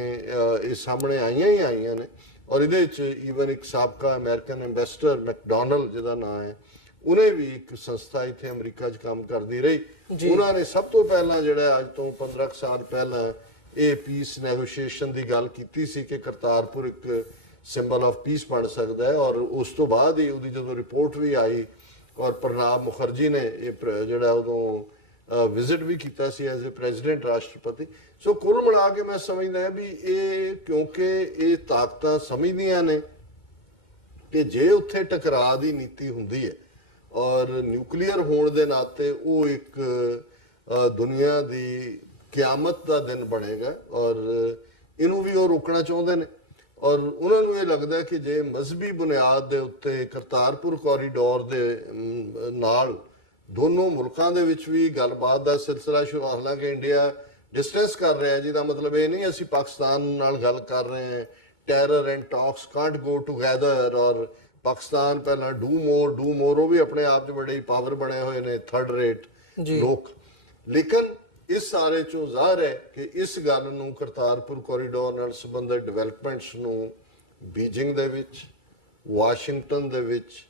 ਇਹ ਸਾਹਮਣੇ ਆਈਆਂ ਨੇ, ਔਰ ਇਹਦੇ ਵਿੱਚ ਈਵਨ ਇੱਕ ਸਾਬਕਾ ਅਮਰੀਕਨ ਐਂਬੈਸਡਰ ਮੈਕਡੋਨਲਡ ਜਿਹਦਾ ਨਾਂ ਹੈ, ਉਹਨੇ ਵੀ ਇੱਕ ਸੰਸਥਾ ਇੱਥੇ ਅਮਰੀਕਾ 'ਚ ਕੰਮ ਕਰਦੀ ਰਹੀ। ਉਹਨਾਂ ਨੇ ਸਭ ਤੋਂ ਪਹਿਲਾਂ ਜਿਹੜਾ ਅੱਜ ਤੋਂ 15 ਸਾਲ ਪਹਿਲਾਂ ਇਹ ਪੀਸ ਨੈਗੋਸ਼ੀਏਸ਼ਨ ਦੀ ਗੱਲ ਕੀਤੀ ਸੀ ਕਿ ਕਰਤਾਰਪੁਰ ਇੱਕ ਸਿੰਬਲ ਆਫ ਪੀਸ ਬਣ ਸਕਦਾ ਹੈ। ਔਰ ਉਸ ਤੋਂ ਬਾਅਦ ਹੀ ਉਹਦੀ ਜਦੋਂ ਰਿਪੋਰਟ ਵੀ ਆਈ ਔਰ ਪ੍ਰਣਾਬ ਮੁਖਰਜੀ ਨੇ ਇਹ ਜਿਹੜਾ ਉਦੋਂ ਵਿਜ਼ਿਟ ਵੀ ਕੀਤਾ ਸੀ ਐਜ਼ ਅ ਪ੍ਰੈਜ਼ੀਡੈਂਟ, ਰਾਸ਼ਟਰਪਤੀ। ਸੋ ਕੁੱਲ ਮਿਲਾ ਕੇ ਮੈਂ ਸਮਝਦਾ ਵੀ ਇਹ ਕਿਉਂਕਿ ਇਹ ਤਾਕਤਾਂ ਸਮਝਦੀਆਂ ਨੇ ਕਿ ਜੇ ਉੱਥੇ ਟਕਰਾਅ ਦੀ ਨੀਤੀ ਹੁੰਦੀ ਹੈ ਔਰ ਨਿਊਕਲੀਅਰ ਹੋਣ ਦੇ ਨਾਤੇ ਉਹ ਇੱਕ ਦੁਨੀਆ ਦੀ ਕਿਆਮਤ ਦਾ ਦਿਨ ਬਣੇਗਾ ਔਰ ਇਹਨੂੰ ਵੀ ਉਹ ਰੋਕਣਾ ਚਾਹੁੰਦੇ ਨੇ। ਔਰ ਉਹਨਾਂ ਨੂੰ ਇਹ ਲੱਗਦਾ ਕਿ ਜੇ ਮਜ਼ਹਬੀ ਬੁਨਿਆਦ ਦੇ ਉੱਤੇ ਕਰਤਾਰਪੁਰ ਕੋਰੀਡੋਰ ਦੇ ਨਾਲ ਦੋਨੋਂ ਮੁਲਕਾਂ ਦੇ ਵਿੱਚ ਵੀ ਗੱਲਬਾਤ ਦਾ ਸਿਲਸਿਲਾ ਸ਼ੁਰੂ, ਹਾਲਾਂਕਿ ਇੰਡੀਆ ਡਿਸਟੈਂਸ ਕਰ ਰਿਹਾ ਹੈ, ਜਿਹਦਾ ਮਤਲਬ ਇਹ ਨਹੀਂ ਅਸੀਂ ਪਾਕਿਸਤਾਨ ਨਾਲ ਗੱਲ ਕਰ ਰਹੇ ਹਾਂ, terror and talks can't go together, ਔਰ ਪਾਕਿਸਤਾਨ ਪਹਿਲਾਂ ਡੂ ਮੋਰ ਉਹ ਵੀ ਆਪਣੇ ਆਪ 'ਚ ਬੜੇ ਪਾਵਰ ਬਣੇ ਹੋਏ ਨੇ, ਥਰਡ ਰੇਟ ਲੋਕ। ਲੇਕਿਨ ਇਸ ਸਾਰੇ ਚੋਂ ਜ਼ਾਹਰ ਹੈ ਕਿ ਇਸ ਗੱਲ ਨੂੰ ਕਰਤਾਰਪੁਰ ਕੋਰੀਡੋਰ ਨਾਲ ਸੰਬੰਧਿਤ ਡਿਵੈਲਪਮੈਂਟਸ ਨੂੰ ਬੀਜਿੰਗ ਦੇ ਵਿੱਚ, ਵਾਸ਼ਿੰਗਟਨ ਦੇ ਵਿੱਚ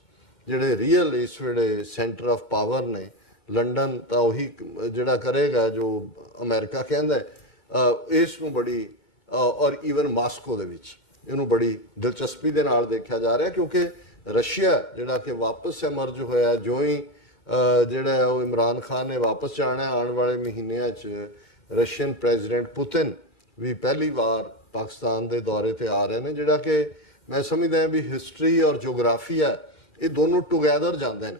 ਜਿਹੜੇ ਰੀਅਲ ਇਸ ਵੇਲੇ ਸੈਂਟਰ ਆਫ ਪਾਵਰ ਨੇ, ਲੰਡਨ ਤਾਂ ਉਹੀ ਜਿਹੜਾ ਕਰੇਗਾ ਜੋ ਅਮਰੀਕਾ ਕਹਿੰਦਾ, ਇਸ ਨੂੰ ਬੜੀ ਔਰ ਈਵਨ ਮਾਸਕੋ ਦੇ ਵਿੱਚ ਇਹਨੂੰ ਬੜੀ ਦਿਲਚਸਪੀ ਦੇ ਨਾਲ ਦੇਖਿਆ ਜਾ ਰਿਹਾ, ਕਿਉਂਕਿ ਰਸ਼ੀਆ ਜਿਹੜਾ ਕਿ ਵਾਪਸ ਐਮਰਜ ਹੋਇਆ, ਜੋ ਹੀ ਜਿਹੜਾ ਉਹ ਇਮਰਾਨ ਖਾਨ ਨੇ ਵਾਪਸ ਜਾਣਾ ਆਉਣ ਵਾਲੇ ਮਹੀਨਿਆਂ 'ਚ, ਰਸ਼ੀਅਨ ਪ੍ਰੈਜ਼ੀਡੈਂਟ ਪੁਤਿਨ ਵੀ ਪਹਿਲੀ ਵਾਰ ਪਾਕਿਸਤਾਨ ਦੇ ਦੌਰੇ ਤੇ ਆ ਰਹੇ ਨੇ, ਜਿਹੜਾ ਕਿ ਮੈਂ ਸਮਝਦਾ ਵੀ ਹਿਸਟਰੀ ਔਰ ਜੋਗਰਾਫੀਆ ਇਹ ਦੋਨੋਂ ਟੁਗੈਦਰ ਜਾਂਦੇ ਨੇ।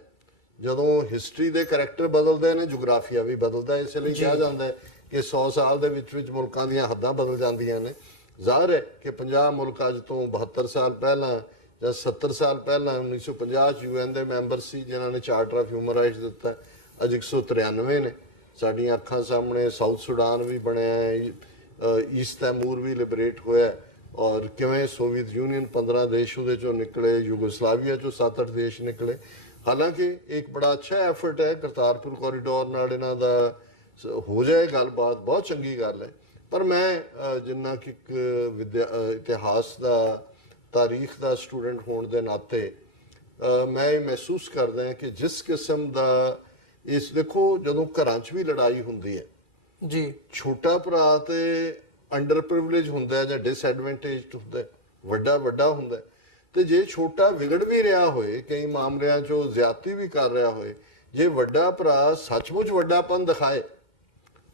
ਜਦੋਂ ਹਿਸਟਰੀ ਦੇ ਕਰੈਕਟਰ ਬਦਲਦੇ ਨੇ, ਜੋਗਰਾਫੀਆ ਵੀ ਬਦਲਦਾ ਹੈ। ਇਸ ਲਈ ਕਿਹਾ ਜਾਂਦਾ ਹੈ ਕਿ 100 ਸਾਲ ਦੇ ਵਿੱਚ ਮੁਲਕਾਂ ਦੀਆਂ ਹੱਦਾਂ ਬਦਲ ਜਾਂਦੀਆਂ ਨੇ। ਜ਼ਾਹਰ ਹੈ ਕਿ 50 ਮੁਲਕ ਅੱਜ ਤੋਂ 72 ਸਾਲ ਪਹਿਲਾਂ ਜਾਂ 70 ਸਾਲ ਪਹਿਲਾਂ 1950 ਚ UN ਦੇ ਮੈਂਬਰ ਸੀ ਜਿਨ੍ਹਾਂ ਨੇ ਚਾਰਟਰ ਆਫ ਹਿਊਮਨ ਰਾਈਟਸ ਦਿੱਤਾ। ਅੱਜ 193 ਨੇ। ਸਾਡੀਆਂ ਅੱਖਾਂ ਸਾਹਮਣੇ ਸਾਊਥ ਸੁਡਾਨ ਵੀ ਬਣਿਆ ਹੈ, ਈਸਟ ਤੈਮੂਰ ਵੀ ਲਿਬਰੇਟ ਹੋਇਆ, ਔਰ ਕਿਵੇਂ ਸੋਵੀਅਤ ਯੂਨੀਅਨ 15 ਦੇਸ਼ ਉਹਦੇ ਚੋਂ ਨਿਕਲੇ, ਯੂਗੋਸਲਾਵੀਆ ਚੋਂ 7-8 ਦੇਸ਼ ਨਿਕਲੇ। ਹਾਲਾਂਕਿ ਇੱਕ ਬੜਾ ਅੱਛਾ ਐਫਰਟ ਹੈ ਕਰਤਾਰਪੁਰ ਕੋਰੀਡੋਰ ਨਾਲ ਇਹਨਾਂ ਦਾ ਹੋ ਜਾਏ ਗੱਲਬਾਤ, ਬਹੁਤ ਚੰਗੀ ਗੱਲ ਹੈ। ਪਰ ਮੈਂ ਜਿੰਨਾ ਕਿ ਇਤਿਹਾਸ ਦਾ, ਤਾਰੀਖ ਦਾ ਸਟੂਡੈਂਟ ਹੋਣ ਦੇ ਨਾਤੇ ਮੈਂ ਇਹ ਮਹਿਸੂਸ ਕਰਦਾ ਹਾਂ ਕਿ ਜਿਸ ਕਿਸਮ ਦਾ ਇਸ ਦੇਖੋ ਜਦੋਂ ਘਰਾਂ 'ਚ ਵੀ ਲੜਾਈ ਹੁੰਦੀ ਹੈ ਜੀ, ਛੋਟਾ ਭਰਾ ਤੇ ਅੰਡਰ ਪ੍ਰਿਵਿਲੇਜ ਹੁੰਦਾ ਜਾਂ ਡਿਸਐਡਵਾਂਟੇਜਡ ਹੁੰਦਾ, ਵੱਡਾ ਹੁੰਦਾ। ਤੇ ਜੇ ਛੋਟਾ ਵਿਗੜ ਵੀ ਰਿਹਾ ਹੋਏ, ਕਈ ਮਾਮਲਿਆਂ 'ਚੋਂ ਜ਼ਿਆਦਤੀ ਵੀ ਕਰ ਰਿਹਾ ਹੋਏ, ਜੇ ਵੱਡਾ ਭਰਾ ਸੱਚਮੁੱਚ ਵੱਡਾਪਨ ਦਿਖਾਏ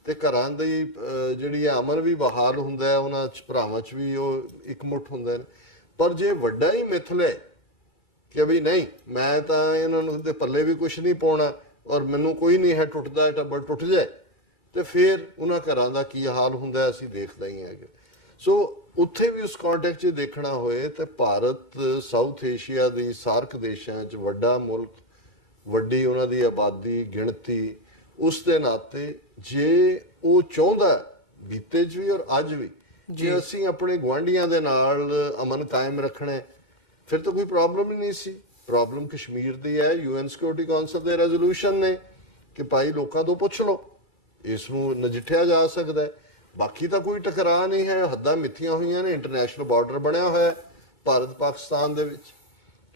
ਤੇ ਘਰਾਂ ਦੀ ਜਿਹੜੀ ਅਮਨ ਵੀ ਬਹਾਲ ਹੁੰਦਾ ਹੈ, ਉਹਨਾਂ 'ਚ ਭਰਾਵਾਂ 'ਚ ਵੀ ਉਹ ਇਕਮੁੱਠ ਹੁੰਦੇ ਨੇ। ਪਰ ਜੇ ਵੱਡਾ ਹੀ ਮਿੱਥ ਲੈ ਕਿ ਵੀ ਨਹੀਂ ਮੈਂ ਤਾਂ ਇਹਨਾਂ ਨੂੰ ਦੇ ਪੱਲੇ ਵੀ ਕੁਝ ਨਹੀਂ ਪਾਉਣਾ ਔਰ ਮੈਨੂੰ ਕੋਈ ਨਹੀਂ ਹੈ, ਟੁੱਟਦਾ ਟੱਬਰ ਟੁੱਟ ਜਾਏ, ਤੇ ਫਿਰ ਉਹਨਾਂ ਘਰਾਂ ਦਾ ਕੀ ਹਾਲ ਹੁੰਦਾ ਅਸੀਂ ਦੇਖਦਾ ਹੀ ਹੈਗੇ। ਸੋ ਉੱਥੇ ਵੀ ਉਸ ਕੰਟੈਕਸਟ 'ਚ ਦੇਖਣਾ ਹੋਏ ਤੇ ਭਾਰਤ ਸਾਊਥ ਏਸ਼ੀਆ ਦੀ ਸਾਰਕ ਦੇਸ਼ਾਂ 'ਚ ਵੱਡਾ ਮੁਲਕ, ਵੱਡੀ ਉਹਨਾਂ ਦੀ ਆਬਾਦੀ, ਗਿਣਤੀ, ਉਸ ਦੇ ਨਾਤੇ ਜੇ ਉਹ ਚਾਹੁੰਦਾ ਬੀਤੇ 'ਚ ਵੀ ਔਰ ਅੱਜ ਵੀ ਜੇ ਅਸੀਂ ਆਪਣੇ ਗੁਆਂਢੀਆਂ ਦੇ ਨਾਲ ਅਮਨ ਕਾਇਮ ਰੱਖਣਾ, ਫਿਰ ਤਾਂ ਕੋਈ ਪ੍ਰੋਬਲਮ ਹੀ ਨਹੀਂ ਸੀ। ਪ੍ਰੋਬਲਮ ਕਸ਼ਮੀਰ ਦੀ ਹੈ। UN ਸਿਕਿਉਰਿਟੀ ਕੌਂਸਲ ਦੇ ਰੈਜ਼ੋਲੂਸ਼ਨ ਨੇ ਕਿ ਭਾਈ ਲੋਕਾਂ ਤੋਂ ਪੁੱਛ ਲਓ, ਇਸ ਨੂੰ ਨਜਿੱਠਿਆ ਜਾ ਸਕਦਾ ਹੈ। ਬਾਕੀ ਤਾਂ ਕੋਈ ਟਕਰਾਅ ਨਹੀਂ ਹੈ, ਹੱਦਾਂ ਮਿੱਥੀਆਂ ਹੋਈਆਂ ਨੇ, ਇੰਟਰਨੈਸ਼ਨਲ ਬਾਰਡਰ ਬਣਿਆ ਹੋਇਆ ਭਾਰਤ ਪਾਕਿਸਤਾਨ ਦੇ ਵਿੱਚ।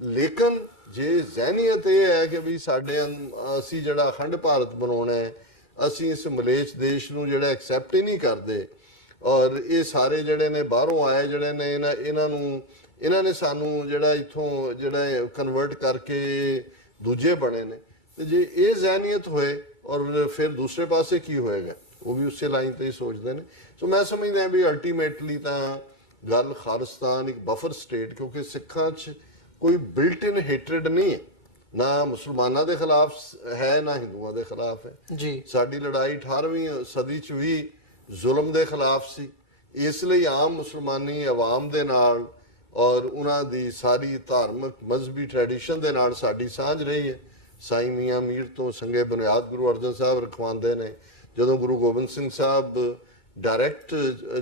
ਲੇਕਿਨ ਜੇ ਜ਼ਹਿਨੀਅਤ ਇਹ ਹੈ ਕਿ ਵੀ ਸਾਡੇ ਅਸੀਂ ਜਿਹੜਾ ਅਖੰਡ ਭਾਰਤ ਬਣਾਉਣਾ ਹੈ, ਅਸੀਂ ਇਸ ਮਲੇਛ ਦੇਸ਼ ਨੂੰ ਜਿਹੜਾ ਐਕਸੈਪਟ ਹੀ ਨਹੀਂ ਕਰਦੇ, ਔਰ ਇਹ ਸਾਰੇ ਜਿਹੜੇ ਨੇ ਬਾਹਰੋਂ ਆਏ ਜਿਹੜੇ ਨੇ ਇਹਨਾਂ ਨੇ ਸਾਨੂੰ ਜਿਹੜਾ ਇੱਥੋਂ ਜਿਹੜਾ ਕਨਵਰਟ ਕਰਕੇ ਦੂਜੇ ਬਣੇ ਨੇ, ਤੇ ਜੇ ਇਹ ਜ਼ਹਿਨੀਅਤ ਹੋਏ ਔਰ ਫਿਰ ਦੂਸਰੇ ਪਾਸੇ ਕੀ ਹੋਏਗਾ, ਉਹ ਵੀ ਉਸੇ ਲਾਈਨ ਤੇ ਹੀ ਸੋਚਦੇ ਨੇ। ਸੋ ਮੈਂ ਸਮਝਦਾ ਵੀ ਅਲਟੀਮੇਟਲੀ ਤਾਂ ਗੱਲ ਖਾਲਿਸਤਾਨ ਇੱਕ ਬਫਰ ਸਟੇਟ, ਕਿਉਂਕਿ ਸਿੱਖਾਂ 'ਚ ਕੋਈ ਬਿਲਟ ਇਨ ਹੇਟਰਡ ਨਹੀਂ ਹੈ, ਨਾ ਮੁਸਲਮਾਨਾਂ ਦੇ ਖਿਲਾਫ ਹੈ ਨਾ ਹਿੰਦੂਆਂ ਦੇ ਖਿਲਾਫ ਹੈ ਜੀ। ਸਾਡੀ ਲੜਾਈ 18ਵੀਂ ਸਦੀ 'ਚ ਵੀ ਜ਼ੁਲਮ ਦੇ ਖਿਲਾਫ ਸੀ। ਇਸ ਲਈ ਆਮ ਮੁਸਲਮਾਨੀ ਆਵਾਮ ਦੇ ਨਾਲ ਔਰ ਉਹਨਾਂ ਦੀ ਸਾਰੀ ਧਾਰਮਿਕ ਮਜ਼ਹਬੀ ਟ੍ਰੈਡੀਸ਼ਨ ਦੇ ਨਾਲ ਸਾਡੀ ਸਾਂਝ ਰਹੀ ਹੈ। ਸਾਈਂ ਮੀਆਂ ਮੀਰ ਤੋਂ ਸੰਗੇ ਬੁਨਿਆਦ ਗੁਰੂ ਅਰਜਨ ਸਾਹਿਬ ਰਖਵਾਉਂਦੇ ਨੇ। ਜਦੋਂ ਗੁਰੂ ਗੋਬਿੰਦ ਸਿੰਘ ਸਾਹਿਬ ਡਾਇਰੈਕਟ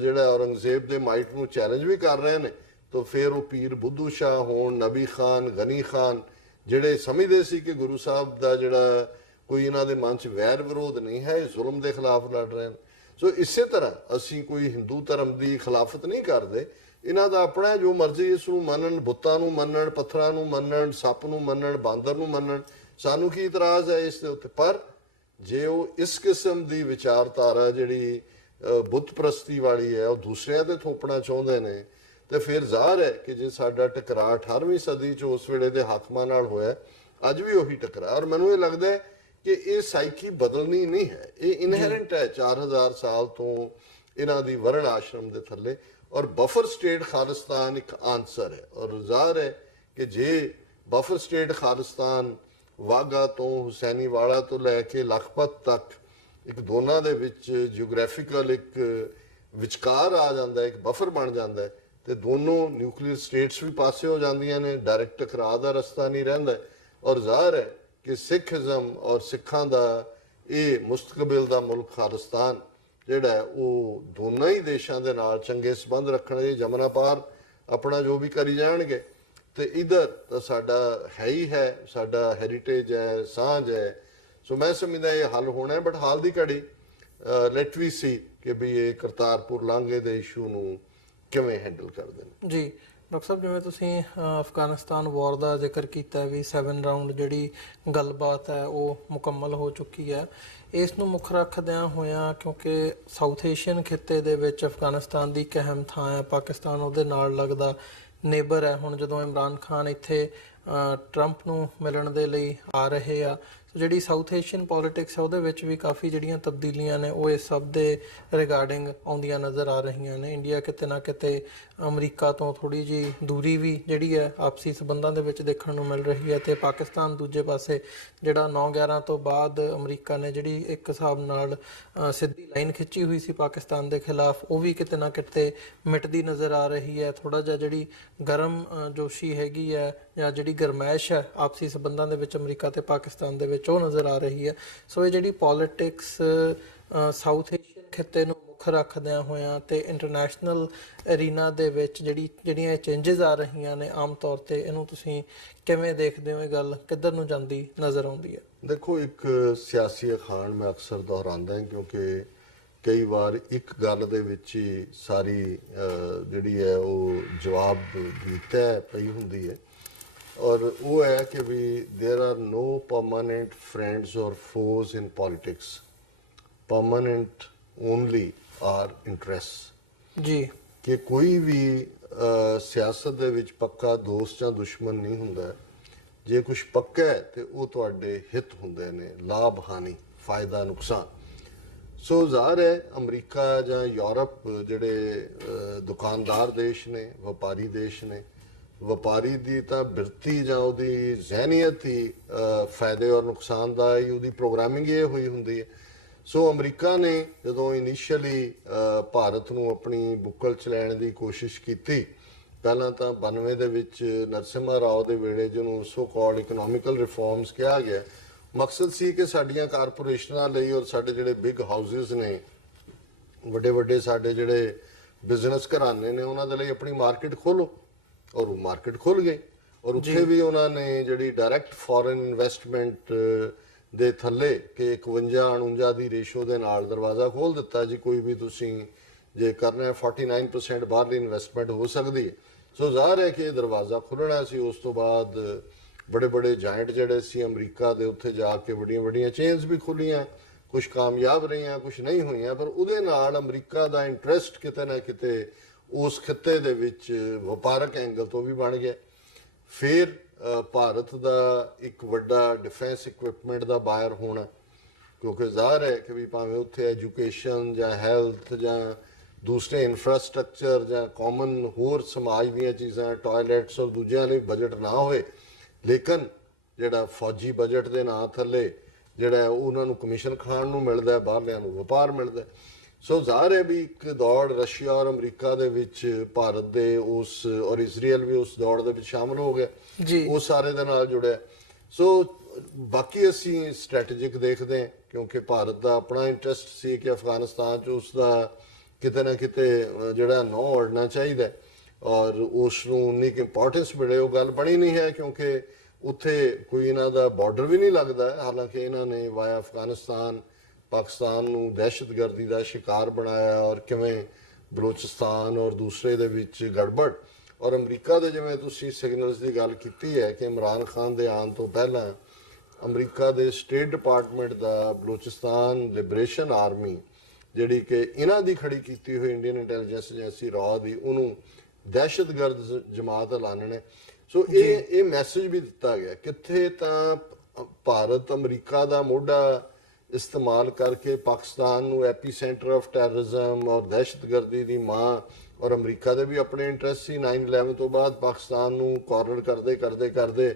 ਜਿਹੜਾ ਔਰੰਗਜ਼ੇਬ ਦੇ ਮਾਈਟ ਨੂੰ ਚੈਲੰਜ ਵੀ ਕਰ ਰਹੇ ਨੇ, ਤਾਂ ਫਿਰ ਉਹ ਪੀਰ ਬੁੱਧੂ ਸ਼ਾਹ ਹੋਣ, ਨਬੀ ਖਾਨ, ਗਨੀ ਖਾਨ, ਜਿਹੜੇ ਸਮਝਦੇ ਸੀ ਕਿ ਗੁਰੂ ਸਾਹਿਬ ਦਾ ਜਿਹੜਾ ਕੋਈ ਇਹਨਾਂ ਦੇ ਮਨ 'ਚ ਵੈਰ ਵਿਰੋਧ ਨਹੀਂ ਹੈ, ਇਹ ਜ਼ੁਲਮ ਦੇ ਖਿਲਾਫ ਲੜ ਰਹੇ ਨੇ। ਸੋ ਇਸੇ ਤਰ੍ਹਾਂ ਅਸੀਂ ਕੋਈ ਹਿੰਦੂ ਧਰਮ ਦੀ ਖਿਲਾਫਤ ਨਹੀਂ ਕਰਦੇ, ਇਹਨਾਂ ਦਾ ਆਪਣਾ ਜੋ ਮਰਜ਼ੀ ਇਸ ਨੂੰ ਮੰਨਣ, ਬੁੱਤਾਂ ਨੂੰ ਮੰਨਣ, ਪੱਥਰਾਂ ਨੂੰ ਮੰਨਣ, ਸੱਪ ਨੂੰ ਮੰਨਣ, ਬਾਂਦਰ ਨੂੰ ਮੰਨਣ, ਸਾਨੂੰ ਕੀ ਇਤਰਾਜ਼ ਹੈ ਇਸ ਦੇ ਉੱਤੇ। ਪਰ ਜੇ ਉਹ ਇਸ ਕਿਸਮ ਦੀ ਵਿਚਾਰਧਾਰਾ ਜਿਹੜੀ ਬੁੱਤ ਪ੍ਰਸਤੀ ਵਾਲੀ ਹੈ ਉਹ ਦੂਸਰਿਆਂ ਤੇ ਥੋਪਣਾ ਚਾਹੁੰਦੇ ਨੇ, ਤੇ ਫਿਰ ਜ਼ਾਹਰ ਹੈ ਕਿ ਜੇ ਸਾਡਾ ਟਕਰਾਅ 18ਵੀਂ ਸਦੀ 'ਚ ਉਸ ਵੇਲੇ ਦੇ ਹਾਕਮਾਂ ਨਾਲ ਹੋਇਆ, ਅੱਜ ਵੀ ਉਹੀ ਟਕਰਾਅ। ਔਰ ਮੈਨੂੰ ਇਹ ਲੱਗਦਾ ਹੈ ਕਿ ਇਹ ਸਾਈਕੀ ਬਦਲਣੀ ਨਹੀਂ ਹੈ, ਇਹ ਇਨਹੈਰੈਂਟ ਹੈ 4000 ਸਾਲ ਤੋਂ ਇਹਨਾਂ ਦੀ ਵਰਣ ਆਸ਼ਰਮ ਦੇ ਥੱਲੇ। ਔਰ ਬਫਰ ਸਟੇਟ ਖਾਲਿਸਤਾਨ ਇੱਕ ਆਨਸਰ ਹੈ। ਔਰ ਜ਼ਾਹਰ ਹੈ ਕਿ ਜੇ ਬਫਰ ਸਟੇਟ ਖਾਲਿਸਤਾਨ ਵਾਗਾ ਤੋਂ ਹੁਸੈਨੀਵਾਲਾ ਤੋਂ ਲੈ ਕੇ ਲਖਪਤ ਤੱਕ ਇੱਕ ਦੋਨਾਂ ਦੇ ਵਿੱਚ ਜਿਓਗ੍ਰਾਫੀਕਲ ਇੱਕ ਵਿਚਕਾਰ ਆ ਜਾਂਦਾ ਹੈ, ਇੱਕ ਬਫਰ ਬਣ ਜਾਂਦਾ ਹੈ, ਤੇ ਦੋਨੋਂ ਨਿਊਕਲੀਅਰ ਸਟੇਟਸ ਵੀ ਪਾਸੇ ਹੋ ਜਾਂਦੀਆਂ ਨੇ, ਡਾਇਰੈਕਟ ਟਕਰਾਅ ਦਾ ਰਸਤਾ ਨਹੀਂ ਰਹਿੰਦਾ। ਔਰ ਜ਼ਾਹਰ ਹੈ ਕਿ ਸਿੱਖੀਜ਼ਮ ਔਰ ਸਿੱਖਾਂ ਦਾ ਇਹ ਮੁਸਤਕਬਲ ਦਾ ਮੁਲਕ ਖਾਲਿਸਤਾਨ ਜਿਹੜਾ ਹੈ ਉਹ ਦੋਨਾਂ ਹੀ ਦੇਸ਼ਾਂ ਦੇ ਨਾਲ ਚੰਗੇ ਸੰਬੰਧ ਰੱਖਣਗੇ। ਜਮਨਾ ਪਾਰ ਆਪਣਾ ਜੋ ਵੀ ਕਰੀ ਜਾਣਗੇ, ਤੇ ਇਧਰ ਤਾਂ ਸਾਡਾ ਹੈ ਹੀ ਹੈ, ਸਾਡਾ ਹੈਰੀਟੇਜ ਹੈ, ਸਾਂਝ ਹੈ। ਸੋ ਮੈਂ ਸਮਝਦਾ ਇਹ ਹੱਲ ਹੋਣਾ ਹੈ। ਬਟ ਹਾਲ ਦੀ ਘੜੀ ਲੈਟ ਵੀ ਸੀ ਕਿ ਵੀ ਇਹ ਕਰਤਾਰਪੁਰ ਲਾਂਘੇ ਦੇ ਇਸ਼ੂ ਨੂੰ ਕਿਵੇਂ ਹੈਂਡਲ ਕਰਦੇ ਨੇ। ਜੀ ਡਾਕਟਰ ਸਾਹਿਬ, ਜਿਵੇਂ ਤੁਸੀਂ ਅਫਗਾਨਿਸਤਾਨ ਵਾਰ ਦਾ ਜ਼ਿਕਰ ਕੀਤਾ ਵੀ 7 ਰਾਉਂਡ ਜਿਹੜੀ ਗੱਲਬਾਤ ਹੈ ਉਹ ਮੁਕੰਮਲ ਹੋ ਚੁੱਕੀ ਹੈ, ਇਸ ਨੂੰ ਮੁੱਖ ਰੱਖਦਿਆਂ ਹੋਇਆਂ ਕਿਉਂਕਿ ਸਾਊਥ ਏਸ਼ੀਅਨ ਖਿੱਤੇ ਦੇ ਵਿੱਚ ਅਫਗਾਨਿਸਤਾਨ ਦੀ ਇੱਕ ਅਹਿਮ ਥਾਂ ਹੈ, ਪਾਕਿਸਤਾਨ ਉਹਦੇ ਨਾਲ ਲੱਗਦਾ ਨੇਬਰ ਹੈ। ਹੁਣ ਜਦੋਂ ਇਮਰਾਨ ਖਾਨ ਇੱਥੇ ਟਰੰਪ ਨੂੰ ਮਿਲਣ ਦੇ ਲਈ ਆ ਰਹੇ ਆ, ਜਿਹੜੀ ਸਾਊਥ ਏਸ਼ੀਅਨ ਪੋਲਿਟਿਕਸ ਹੈ ਉਹਦੇ ਵਿੱਚ ਵੀ ਕਾਫੀ ਜਿਹੜੀਆਂ ਤਬਦੀਲੀਆਂ ਨੇ ਉਹ ਇਸ ਸਭ ਦੇ ਰਿਗਾਰਡਿੰਗ ਆਉਂਦੀਆਂ ਨਜ਼ਰ ਆ ਰਹੀਆਂ ਨੇ। ਇੰਡੀਆ ਕਿਤੇ ਨਾ ਕਿਤੇ ਅਮਰੀਕਾ ਤੋਂ ਥੋੜੀ ਜੀ ਦੂਰੀ ਵੀ ਜਿਹੜੀ ਹੈ ਆਪਸੀ ਸਬੰਧਾਂ ਦੇ ਵਿੱਚ ਦੇਖਣ ਨੂੰ ਮਿਲ ਰਹੀ ਹੈ, ਤੇ ਪਾਕਿਸਤਾਨ ਦੂਜੇ ਪਾਸੇ ਜਿਹੜਾ 9/11 ਤੋਂ ਬਾਅਦ ਅਮਰੀਕਾ ਨੇ ਜਿਹੜੀ ਇੱਕ ਹਿਸਾਬ ਨਾਲ ਸਿੱਧੀ ਲਾਈਨ ਖਿੱਚੀ ਹੋਈ ਸੀ ਪਾਕਿਸਤਾਨ ਦੇ ਖਿਲਾਫ, ਉਹ ਵੀ ਕਿਤੇ ਨਾ ਕਿਤੇ ਮਿਟਦੀ ਨਜ਼ਰ ਆ ਰਹੀ ਹੈ। ਥੋੜਾ ਜਿਹਾ ਜਿਹੜੀ ਗਰਮ ਜੋਸ਼ੀ ਹੈਗੀ ਹੈ ਜਾਂ ਜਿਹੜੀ ਗਰਮੈਸ਼ ਹੈ ਆਪਸੀ ਸਬੰਧਾਂ ਦੇ ਵਿੱਚ ਅਮਰੀਕਾ ਤੇ ਪਾਕਿਸਤਾਨ ਦੇ ਵਿੱਚ ਉਹ ਨਜ਼ਰ ਆ ਰਹੀ ਹੈ। ਸੋ ਇਹ ਜਿਹੜੀ ਪੋਲਿਟਿਕਸ ਸਾਊਥ ਏਸ਼ੀਅਨ ਖਿੱਤੇ ਨੂੰ ਮੁੱਖ ਰੱਖਦਿਆਂ ਹੋਇਆਂ ਤੇ ਇੰਟਰਨੈਸ਼ਨਲ ਅਰੀਨਾ ਦੇ ਵਿੱਚ ਜਿਹੜੀਆਂ ਇਹ ਚੇਂਜਸ ਆ ਰਹੀਆਂ ਨੇ, ਆਮ ਤੌਰ ਤੇ ਇਹਨੂੰ ਤੁਸੀਂ ਕਿਵੇਂ ਦੇਖਦੇ ਹੋ? ਇਹ ਗੱਲ ਕਿੱਧਰ ਨੂੰ ਜਾਂਦੀ ਨਜ਼ਰ ਆਉਂਦੀ ਹੈ? ਦੇਖੋ, ਇੱਕ ਸਿਆਸੀ ਅਖਾਣ ਮੈਂ ਅਕਸਰ ਦੁਹਰਾਉਂਦਾ ਕਿਉਂਕਿ ਕਈ ਵਾਰ ਇੱਕ ਗੱਲ ਦੇ ਵਿੱਚ ਹੀ ਸਾਰੀ ਜਿਹੜੀ ਹੈ ਉਹ ਜਵਾਬ ਦੀ ਤਹਿ ਪਈ ਹੁੰਦੀ ਹੈ। ਔਰ ਉਹ ਹੈ ਕਿ ਵੀ there are no permanent friends or foes in politics. Permanent only are interests. ਜੀ, ਕਿ ਕੋਈ ਵੀ ਸਿਆਸਤ ਦੇ ਵਿੱਚ ਪੱਕਾ ਦੋਸਤ ਜਾਂ ਦੁਸ਼ਮਣ ਨਹੀਂ ਹੁੰਦਾ। ਜੇ ਕੁਝ ਪੱਕਾ ਹੈ ਤੇ ਉਹ ਤੁਹਾਡੇ ਹਿੱਤ ਹੁੰਦੇ ਨੇ, ਲਾਭ ਹਾਨੀ, ਫਾਇਦਾ ਨੁਕਸਾਨ। ਸੋ ਜ਼ਾਹਰ ਹੈ ਅਮਰੀਕਾ ਜਾਂ ਯੂਰਪ ਜਿਹੜੇ ਦੁਕਾਨਦਾਰ ਦੇਸ਼ ਨੇ, ਵਪਾਰੀ ਦੇਸ਼ ਨੇ, ਵਪਾਰੀ ਦੀ ਤਾਂ ਬਿਰਤੀ ਜਾਂ ਉਹਦੀ ਜ਼ਹਿਨੀਅਤ ਹੀ ਫਾਇਦੇ ਔਰ ਨੁਕਸਾਨ ਦਾ ਹੀ ਉਹਦੀ ਪ੍ਰੋਗਰਾਮਿੰਗ ਇਹ ਹੋਈ ਹੁੰਦੀ ਹੈ। ਸੋ ਅਮਰੀਕਾ ਨੇ ਜਦੋਂ ਇਨੀਸ਼ੀਅਲੀ ਭਾਰਤ ਨੂੰ ਆਪਣੀ ਬੁੱਕਲ 'ਚ ਲੈਣ ਦੀ ਕੋਸ਼ਿਸ਼ ਕੀਤੀ, ਪਹਿਲਾਂ ਤਾਂ 92 ਦੇ ਵਿੱਚ ਨਰਸਿਮਹਾ ਰਾਓ ਦੇ ਵੇਲੇ ਜਿਹਨੂੰ ਸੋ ਕਾਲਡ ਇਕਨੋਮਿਕਲ ਰਿਫਾਰਮਸ ਕਿਹਾ ਗਿਆ, ਮਕਸਦ ਸੀ ਕਿ ਸਾਡੀਆਂ ਕਾਰਪੋਰੇਸ਼ਨਾਂ ਲਈ ਔਰ ਸਾਡੇ ਜਿਹੜੇ ਬਿਗ ਹਾਊਸਿਸ ਨੇ, ਵੱਡੇ ਵੱਡੇ ਸਾਡੇ ਜਿਹੜੇ ਬਿਜ਼ਨਸ ਘਰਾਣੇ ਨੇ, ਉਹਨਾਂ ਦੇ ਲਈ ਆਪਣੀ ਮਾਰਕੀਟ ਖੋਲੋ। ਔਰ ਉਹ ਮਾਰਕੀਟ ਖੁੱਲ ਗਈ। ਔਰ ਉੱਥੇ ਵੀ ਉਹਨਾਂ ਨੇ ਜਿਹੜੀ ਡਾਇਰੈਕਟ ਫੋਰਨ ਇਨਵੈਸਟਮੈਂਟ ਦੇ ਥੱਲੇ ਕਿ 51-49 ਦੀ ਰੇਸ਼ੋ ਦੇ ਨਾਲ ਦਰਵਾਜ਼ਾ ਖੋਲ ਦਿੱਤਾ ਜੀ, ਕੋਈ ਵੀ ਤੁਸੀਂ ਜੇ ਕਰਨਾ ਹੈ 49% ਬਾਹਰਲੀ ਇਨਵੈਸਟਮੈਂਟ ਹੋ ਸਕਦੀ ਹੈ। ਸੋ ਜ਼ਾਹਰ ਹੈ ਕਿ ਇਹ ਦਰਵਾਜ਼ਾ ਖੁੱਲ੍ਹਣਾ ਸੀ। ਉਸ ਤੋਂ ਬਾਅਦ ਬੜੇ ਬੜੇ ਜਾਇੰਟ ਜਿਹੜੇ ਸੀ ਅਮਰੀਕਾ ਦੇ, ਉੱਥੇ ਜਾ ਕੇ ਵੱਡੀਆਂ ਵੱਡੀਆਂ ਚੇਨਸ ਵੀ ਖੁੱਲੀਆਂ, ਕੁਝ ਕਾਮਯਾਬ ਰਹੀਆਂ, ਕੁਝ ਨਹੀਂ ਹੋਈਆਂ। ਪਰ ਉਹਦੇ ਨਾਲ ਅਮਰੀਕਾ ਦਾ ਇੰਟਰਸਟ ਕਿਤੇ ਨਾ ਕਿਤੇ ਉਸ ਖਿੱਤੇ ਦੇ ਵਿੱਚ ਵਪਾਰਕ ਐਂਗਲ ਤੋਂ ਵੀ ਬਣ ਗਿਆ। ਫਿਰ ਭਾਰਤ ਦਾ ਇੱਕ ਵੱਡਾ ਡਿਫੈਂਸ ਇਕਵਿਪਮੈਂਟ ਦਾ ਬਾਇਰ ਹੋਣਾ, ਕਿਉਂਕਿ ਜ਼ਾਹਰ ਹੈ ਕਿ ਵੀ ਭਾਵੇਂ ਉੱਥੇ ਐਜੂਕੇਸ਼ਨ ਜਾਂ ਹੈਲਥ ਜਾਂ ਦੂਸਰੇ ਇਨਫਰਾਸਟ੍ਰਕਚਰ ਜਾਂ ਕਾਮਨ ਹੋਰ ਸਮਾਜ ਦੀਆਂ ਚੀਜ਼ਾਂ, ਟਾਇਲਟਸ ਔਰ ਦੂਜਿਆਂ ਲਈ ਬਜਟ ਨਾ ਹੋਏ, ਲੇਕਿਨ ਜਿਹੜਾ ਫੌਜੀ ਬਜਟ ਦੇ ਨਾਂ ਥੱਲੇ ਜਿਹੜਾ ਉਹਨਾਂ ਨੂੰ ਕਮਿਸ਼ਨ ਖਾਣ ਨੂੰ ਮਿਲਦਾ, ਬਾਹਰਲਿਆਂ ਨੂੰ ਵਪਾਰ ਮਿਲਦਾ। ਸੋ ਜ਼ਾਹਰ ਹੈ ਵੀ ਇੱਕ ਦੌੜ ਰਸ਼ੀਆ ਔਰ ਅਮਰੀਕਾ ਦੇ ਵਿੱਚ ਭਾਰਤ ਦੇ ਉਸ ਔਰ ਇਜ਼ਰਾਈਲ ਵੀ ਉਸ ਦੌੜ ਦੇ ਵਿੱਚ ਸ਼ਾਮਲ ਹੋ ਗਿਆ ਜੀ, ਉਹ ਸਾਰੇ ਦੇ ਨਾਲ ਜੁੜਿਆ। ਸੋ ਬਾਕੀ ਅਸੀਂ ਸਟ੍ਰੈਟੇਜਿਕ ਦੇਖਦੇ ਹਾਂ ਕਿਉਂਕਿ ਭਾਰਤ ਦਾ ਆਪਣਾ ਇੰਟਰਸਟ ਸੀ ਕਿ ਅਫਗਾਨਿਸਤਾਨ 'ਚ ਉਸ ਦਾ ਕਿਤੇ ਨਾ ਕਿਤੇ ਜਿਹੜਾ ਨੌ ਉੜਨਾ ਚਾਹੀਦਾ ਔਰ ਉਸ ਨੂੰ ਉਨੀ ਕੁ ਇੰਪੋਰਟੈਂਸ ਮਿਲੇ। ਉਹ ਗੱਲ ਬਣੀ ਨਹੀਂ ਹੈ ਕਿਉਂਕਿ ਉੱਥੇ ਕੋਈ ਇਹਨਾਂ ਦਾ ਬਾਰਡਰ ਵੀ ਨਹੀਂ ਲੱਗਦਾ। ਹਾਲਾਂਕਿ ਇਹਨਾਂ ਨੇ ਵਾਇਆ ਅਫਗਾਨਿਸਤਾਨ ਪਾਕਿਸਤਾਨ ਨੂੰ ਦਹਿਸ਼ਤਗਰਦੀ ਦਾ ਸ਼ਿਕਾਰ ਬਣਾਇਆ ਔਰ ਕਿਵੇਂ ਬਲੋਚਿਸਤਾਨ ਔਰ ਦੂਸਰੇ ਦੇ ਵਿੱਚ ਗੜਬੜ ਔਰ ਅਮਰੀਕਾ ਦੇ ਜਿਵੇਂ ਤੁਸੀਂ ਸਿਗਨਲਸ ਦੀ ਗੱਲ ਕੀਤੀ ਹੈ ਕਿ ਇਮਰਾਨ ਖਾਨ ਦੇ ਆਉਣ ਤੋਂ ਪਹਿਲਾਂ ਅਮਰੀਕਾ ਦੇ ਸਟੇਟ ਡਿਪਾਰਟਮੈਂਟ ਦਾ ਬਲੋਚਿਸਤਾਨ ਲਿਬਰੇਸ਼ਨ ਆਰਮੀ ਜਿਹੜੀ ਕਿ ਇਹਨਾਂ ਦੀ ਖੜੀ ਕੀਤੀ ਹੋਈ ਇੰਡੀਅਨ ਇੰਟੈਲੀਜੈਂਸ ਏਜੰਸੀ ਰॉ ਦੀ ਉਹਨੂੰ ਦਹਿਸ਼ਤਗਰਦ ਜਮਾਤ ਐਲਾਨਣੇ। ਸੋ ਇਹ ਮੈਸੇਜ ਵੀ ਦਿੱਤਾ ਗਿਆ ਕਿੱਥੇ ਤਾਂ ਭਾਰਤ ਅਮਰੀਕਾ ਦਾ ਮੋਢਾ ਇਸਤੇਮਾਲ ਕਰਕੇ ਪਾਕਿਸਤਾਨ ਨੂੰ ਐਪੀ ਸੈਂਟਰ ਆਫ ਟੈਰਰਿਜ਼ਮ ਔਰ ਦਹਿਸ਼ਤਗਰਦੀ ਦੀ ਮਾਂ ਔਰ ਅਮਰੀਕਾ ਦੇ ਵੀ ਆਪਣੇ ਇੰਟਰਸਟ ਸੀ 9/11 ਤੋਂ ਬਾਅਦ ਪਾਕਿਸਤਾਨ ਨੂੰ ਕਾਰਨਰ ਕਰਦੇ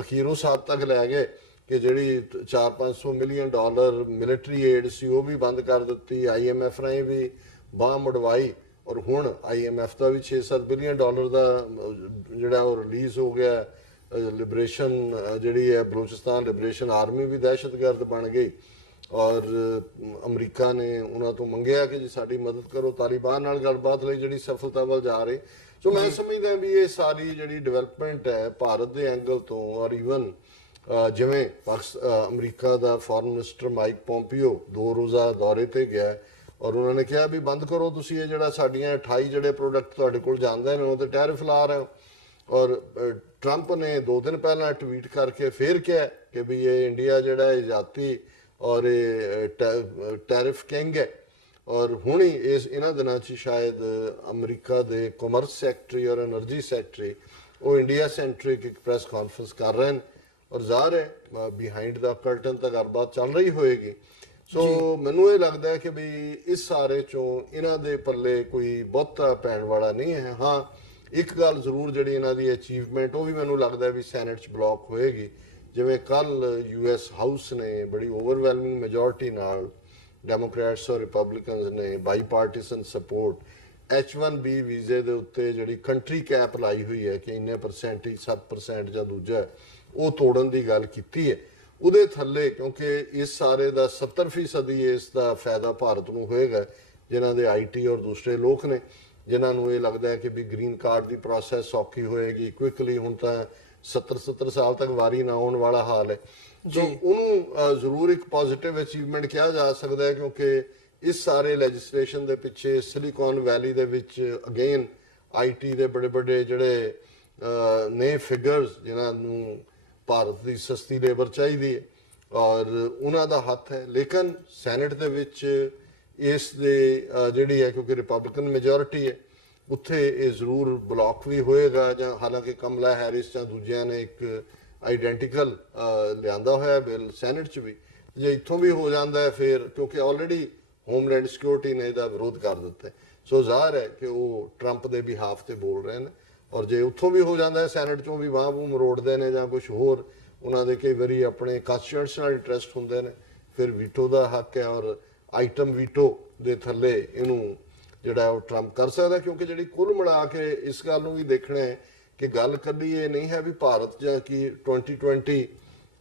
ਅਖੀਰੋਂ ਸਾਥ ਤੱਕ ਲੈ ਗਏ ਕਿ ਜਿਹੜੀ 400-500 ਮਿਲੀਅਨ ਡਾਲਰ ਮਿਲਟਰੀ ਏਡ ਸੀ ਉਹ ਵੀ ਬੰਦ ਕਰ ਦਿੱਤੀ, IMF ਰਾਹੀਂ ਵੀ ਬਾਂਹ ਮੁੜਵਾਈ ਔਰ ਹੁਣ IMF ਦਾ ਵੀ 6-7 ਬਿਲੀਅਨ ਡਾਲਰ ਦਾ ਜਿਹੜਾ ਉਹ ਰਿਲੀਜ਼ ਹੋ ਗਿਆ। ਲਿਬਰੇਸ਼ਨ ਜਿਹੜੀ ਹੈ ਬਲੋਚਿਸਤਾਨ ਲਿਬਰੇਸ਼ਨ ਆਰਮੀ ਵੀ ਦਹਿਸ਼ਤਗਰਦ ਬਣ ਗਈ ਔਰ ਅਮਰੀਕਾ ਨੇ ਉਹਨਾਂ ਤੋਂ ਮੰਗਿਆ ਕਿ ਜੀ ਸਾਡੀ ਮਦਦ ਕਰੋ ਤਾਲਿਬਾਨ ਨਾਲ ਗੱਲਬਾਤ ਲਈ ਜਿਹੜੀ ਸਫਲਤਾ ਵੱਲ ਜਾ ਰਹੀ। ਸੋ ਮੈਂ ਸਮਝਦਾ ਵੀ ਇਹ ਸਾਰੀ ਜਿਹੜੀ ਡਿਵੈਲਪਮੈਂਟ ਹੈ ਭਾਰਤ ਦੇ ਐਂਗਲ ਤੋਂ ਔਰ ਈਵਨ ਜਿਵੇਂ ਅਮਰੀਕਾ ਦਾ ਫੋਰਨ ਮਿਨਿਸਟਰ ਮਾਈਕ ਪੋਂਪੀਓ 2 ਰੋਜ਼ਾ ਦੌਰੇ ਤੇ ਗਿਆ ਔਰ ਉਹਨਾਂ ਨੇ ਕਿਹਾ ਵੀ ਬੰਦ ਕਰੋ ਤੁਸੀਂ ਇਹ ਜਿਹੜਾ ਸਾਡੀਆਂ 28 ਜਿਹੜੇ ਪ੍ਰੋਡਕਟ ਤੁਹਾਡੇ ਕੋਲ ਜਾਂਦੇ ਨੇ ਉਹ ਤੇ ਟੈਰਿਫ ਲਾ ਰਹੇ ਹੋ। ਔਰ ਟਰੰਪ ਨੇ 2 ਦਿਨ ਪਹਿਲਾਂ ਟਵੀਟ ਕਰਕੇ ਫਿਰ ਕਿਹਾ ਕਿ ਵੀ ਇਹ ਇੰਡੀਆ ਜਿਹੜਾ ਹੈ ਜਾਤੀ ਔਰ ਇਹ ਟੈਰਿਫ ਕਿੰਗ ਹੈ। ਔਰ ਹੁਣ ਹੀ ਇਹਨਾਂ ਦਿਨਾਂ 'ਚ ਸ਼ਾਇਦ ਅਮਰੀਕਾ ਦੇ ਕਾਮਰਸ ਸੈਕਟਰੀ ਔਰ એનર્ਜੀ ਸੈਕਟਰੀ ਉਹ ਇੰਡੀਆ ਸੈਂਟਰਿਕ ਇੱਕ ਪ੍ਰੈਸ ਕਾਨਫਰੰਸ ਕਰ ਰਹੇ ਨੇ ਔਰ ਜ਼ਾਹਰ ਹੈ ਬਿਹਾਈਂਡ ਦਾ ਕਰਟਨ ਤਾਂ ਗੱਲਬਾਤ ਚੱਲ ਰਹੀ ਹੋਏਗੀ। ਸੋ ਮੈਨੂੰ ਇਹ ਲੱਗਦਾ ਹੈ ਕਿ ਵੀ ਇਸ ਸਾਰੇ ਚੋਂ ਇਹਨਾਂ ਦੇ ਪੱਲੇ ਕੋਈ ਬਹੁਤਾ ਪੈਣ ਵਾਲਾ ਨਹੀਂ ਹੈ। ਹਾਂ ਇੱਕ ਗੱਲ ਜ਼ਰੂਰ ਜਿਹੜੀ ਇਹਨਾਂ ਦੀ ਅਚੀਵਮੈਂਟ ਉਹ ਵੀ ਮੈਨੂੰ ਲੱਗਦਾ ਵੀ ਸੈਨੇਟ 'ਚ ਬਲੌਕ ਹੋਏਗੀ। ਜਿਵੇਂ ਕੱਲ US ਹਾਊਸ ਨੇ ਬੜੀ ਓਵਰਵੈਲਮਿੰਗ ਮੈਜੋਰਟੀ ਨਾਲ ਡੈਮੋਕ੍ਰੈਟਸ ਔਰ ਰਿਪਬਲਿਕਨਸ ਨੇ ਬਾਈਪਾਰਟੀਸਨ ਸਪੋਰਟ H1B ਵੀਜ਼ੇ ਦੇ ਉੱਤੇ ਜਿਹੜੀ ਕੰਟਰੀ ਕੈਪ ਲਾਈ ਹੋਈ ਹੈ ਕਿ ਇੰਨੇ ਪਰਸੈਂਟ 7% ਜਾਂ ਦੂਜਾ ਉਹ ਤੋੜਨ ਦੀ ਗੱਲ ਕੀਤੀ ਹੈ। ਉਹਦੇ ਥੱਲੇ ਕਿਉਂਕਿ ਇਸ ਸਾਰੇ ਦਾ 70% ਇਸ ਦਾ ਫਾਇਦਾ ਭਾਰਤ ਨੂੰ ਹੋਏਗਾ ਜਿਨ੍ਹਾਂ ਦੇ IT ਔਰ ਦੂਸਰੇ ਲੋਕ ਨੇ ਜਿਨ੍ਹਾਂ ਨੂੰ ਇਹ ਲੱਗਦਾ ਹੈ ਕਿ ਵੀ ਗ੍ਰੀਨ ਕਾਰਡ ਦੀ ਪ੍ਰੋਸੈਸ ਸੌਖੀ ਹੋਏਗੀ ਕੁਇਕਲੀ। ਹੁਣ ਤਾਂ 70 ਸਾਲ ਤੱਕ ਵਾਰੀ ਨਾ ਆਉਣ ਵਾਲਾ ਹਾਲ ਹੈ। ਸੋ ਉਹਨੂੰ ਜ਼ਰੂਰ ਇੱਕ ਪੋਜ਼ਿਟਿਵ ਅਚੀਵਮੈਂਟ ਕਿਹਾ ਜਾ ਸਕਦਾ ਹੈ ਕਿਉਂਕਿ ਇਸ ਸਾਰੇ ਲੈਜਿਸਲੇਸ਼ਨ ਦੇ ਪਿੱਛੇ ਸਿਲੀਕਨ ਵੈਲੀ ਦੇ ਵਿੱਚ ਅਗੇਨ IT ਦੇ ਬੜੇ ਜਿਹੜੇ ਨੇ ਫਿਗਰਸ ਜਿਨ੍ਹਾਂ ਨੂੰ ਭਾਰਤ ਦੀ ਸਸਤੀ ਲੇਬਰ ਚਾਹੀਦੀ ਹੈ ਔਰ ਉਹਨਾਂ ਦਾ ਹੱਥ ਹੈ। ਲੇਕਿਨ ਸੈਨੇਟ ਦੇ ਵਿੱਚ ਇਸ ਦੇ ਜਿਹੜੀ ਹੈ ਕਿਉਂਕਿ ਰਿਪਬਲਿਕਨ ਮੈਜੋਰਿਟੀ ਹੈ ਉੱਥੇ ਇਹ ਜ਼ਰੂਰ ਬਲੌਕ ਵੀ ਹੋਏਗਾ ਜਾਂ ਹਾਲਾਂਕਿ ਕਮਲਾ ਹੈਰਿਸ ਜਾਂ ਦੂਜਿਆਂ ਨੇ ਇੱਕ ਆਈਡੈਂਟੀਕਲ ਲਿਆਂਦਾ ਹੋਇਆ ਬਿੱਲ ਸੈਨੇਟ 'ਚ ਵੀ ਜੇ ਇੱਥੋਂ ਵੀ ਹੋ ਜਾਂਦਾ ਹੈ ਫਿਰ ਕਿਉਂਕਿ ਆਲਰੇਡੀ ਹੋਮਲੈਂਡ ਸਿਕਿਉਰਿਟੀ ਨੇ ਇਹਦਾ ਵਿਰੋਧ ਕਰ ਦਿੱਤਾ। ਸੋ ਜ਼ਾਹਰ ਹੈ ਕਿ ਉਹ ਟਰੰਪ ਦੇ ਬਿਹਾਫ ਤੇ ਬੋਲ ਰਹੇ ਨੇ ਔਰ ਜੇ ਉੱਥੋਂ ਵੀ ਹੋ ਜਾਂਦਾ ਹੈ ਸੈਨੇਟ 'ਚੋਂ ਵੀ ਬਾਂਹ ਬੂਹ ਮਰੋੜਦੇ ਨੇ ਜਾਂ ਕੁਝ ਹੋਰ ਉਹਨਾਂ ਦੇ ਕਈ ਵਾਰੀ ਆਪਣੇ ਕੰਸਟੀਟਿਊਂਟਸ ਨਾਲ ਇੰਟਰਸਟ ਹੁੰਦੇ ਨੇ ਫਿਰ ਵੀਟੋ ਦਾ ਹੱਕ ਹੈ ਔਰ ਆਈਟਮ ਵੀਟੋ ਦੇ ਥੱਲੇ ਇਹਨੂੰ ਜਿਹੜਾ ਉਹ ਟਰੰਪ ਕਰ ਸਕਦਾ ਕਿਉਂਕਿ ਜਿਹੜੀ ਕੁੱਲ ਮਿਲਾ ਕੇ ਇਸ ਗੱਲ ਨੂੰ ਵੀ ਦੇਖਣਾ ਹੈ ਕਿ ਗੱਲ ਕੱਲੀ ਇਹ ਨਹੀਂ ਹੈ ਵੀ ਭਾਰਤ ਜਾਂ ਕਿ 2020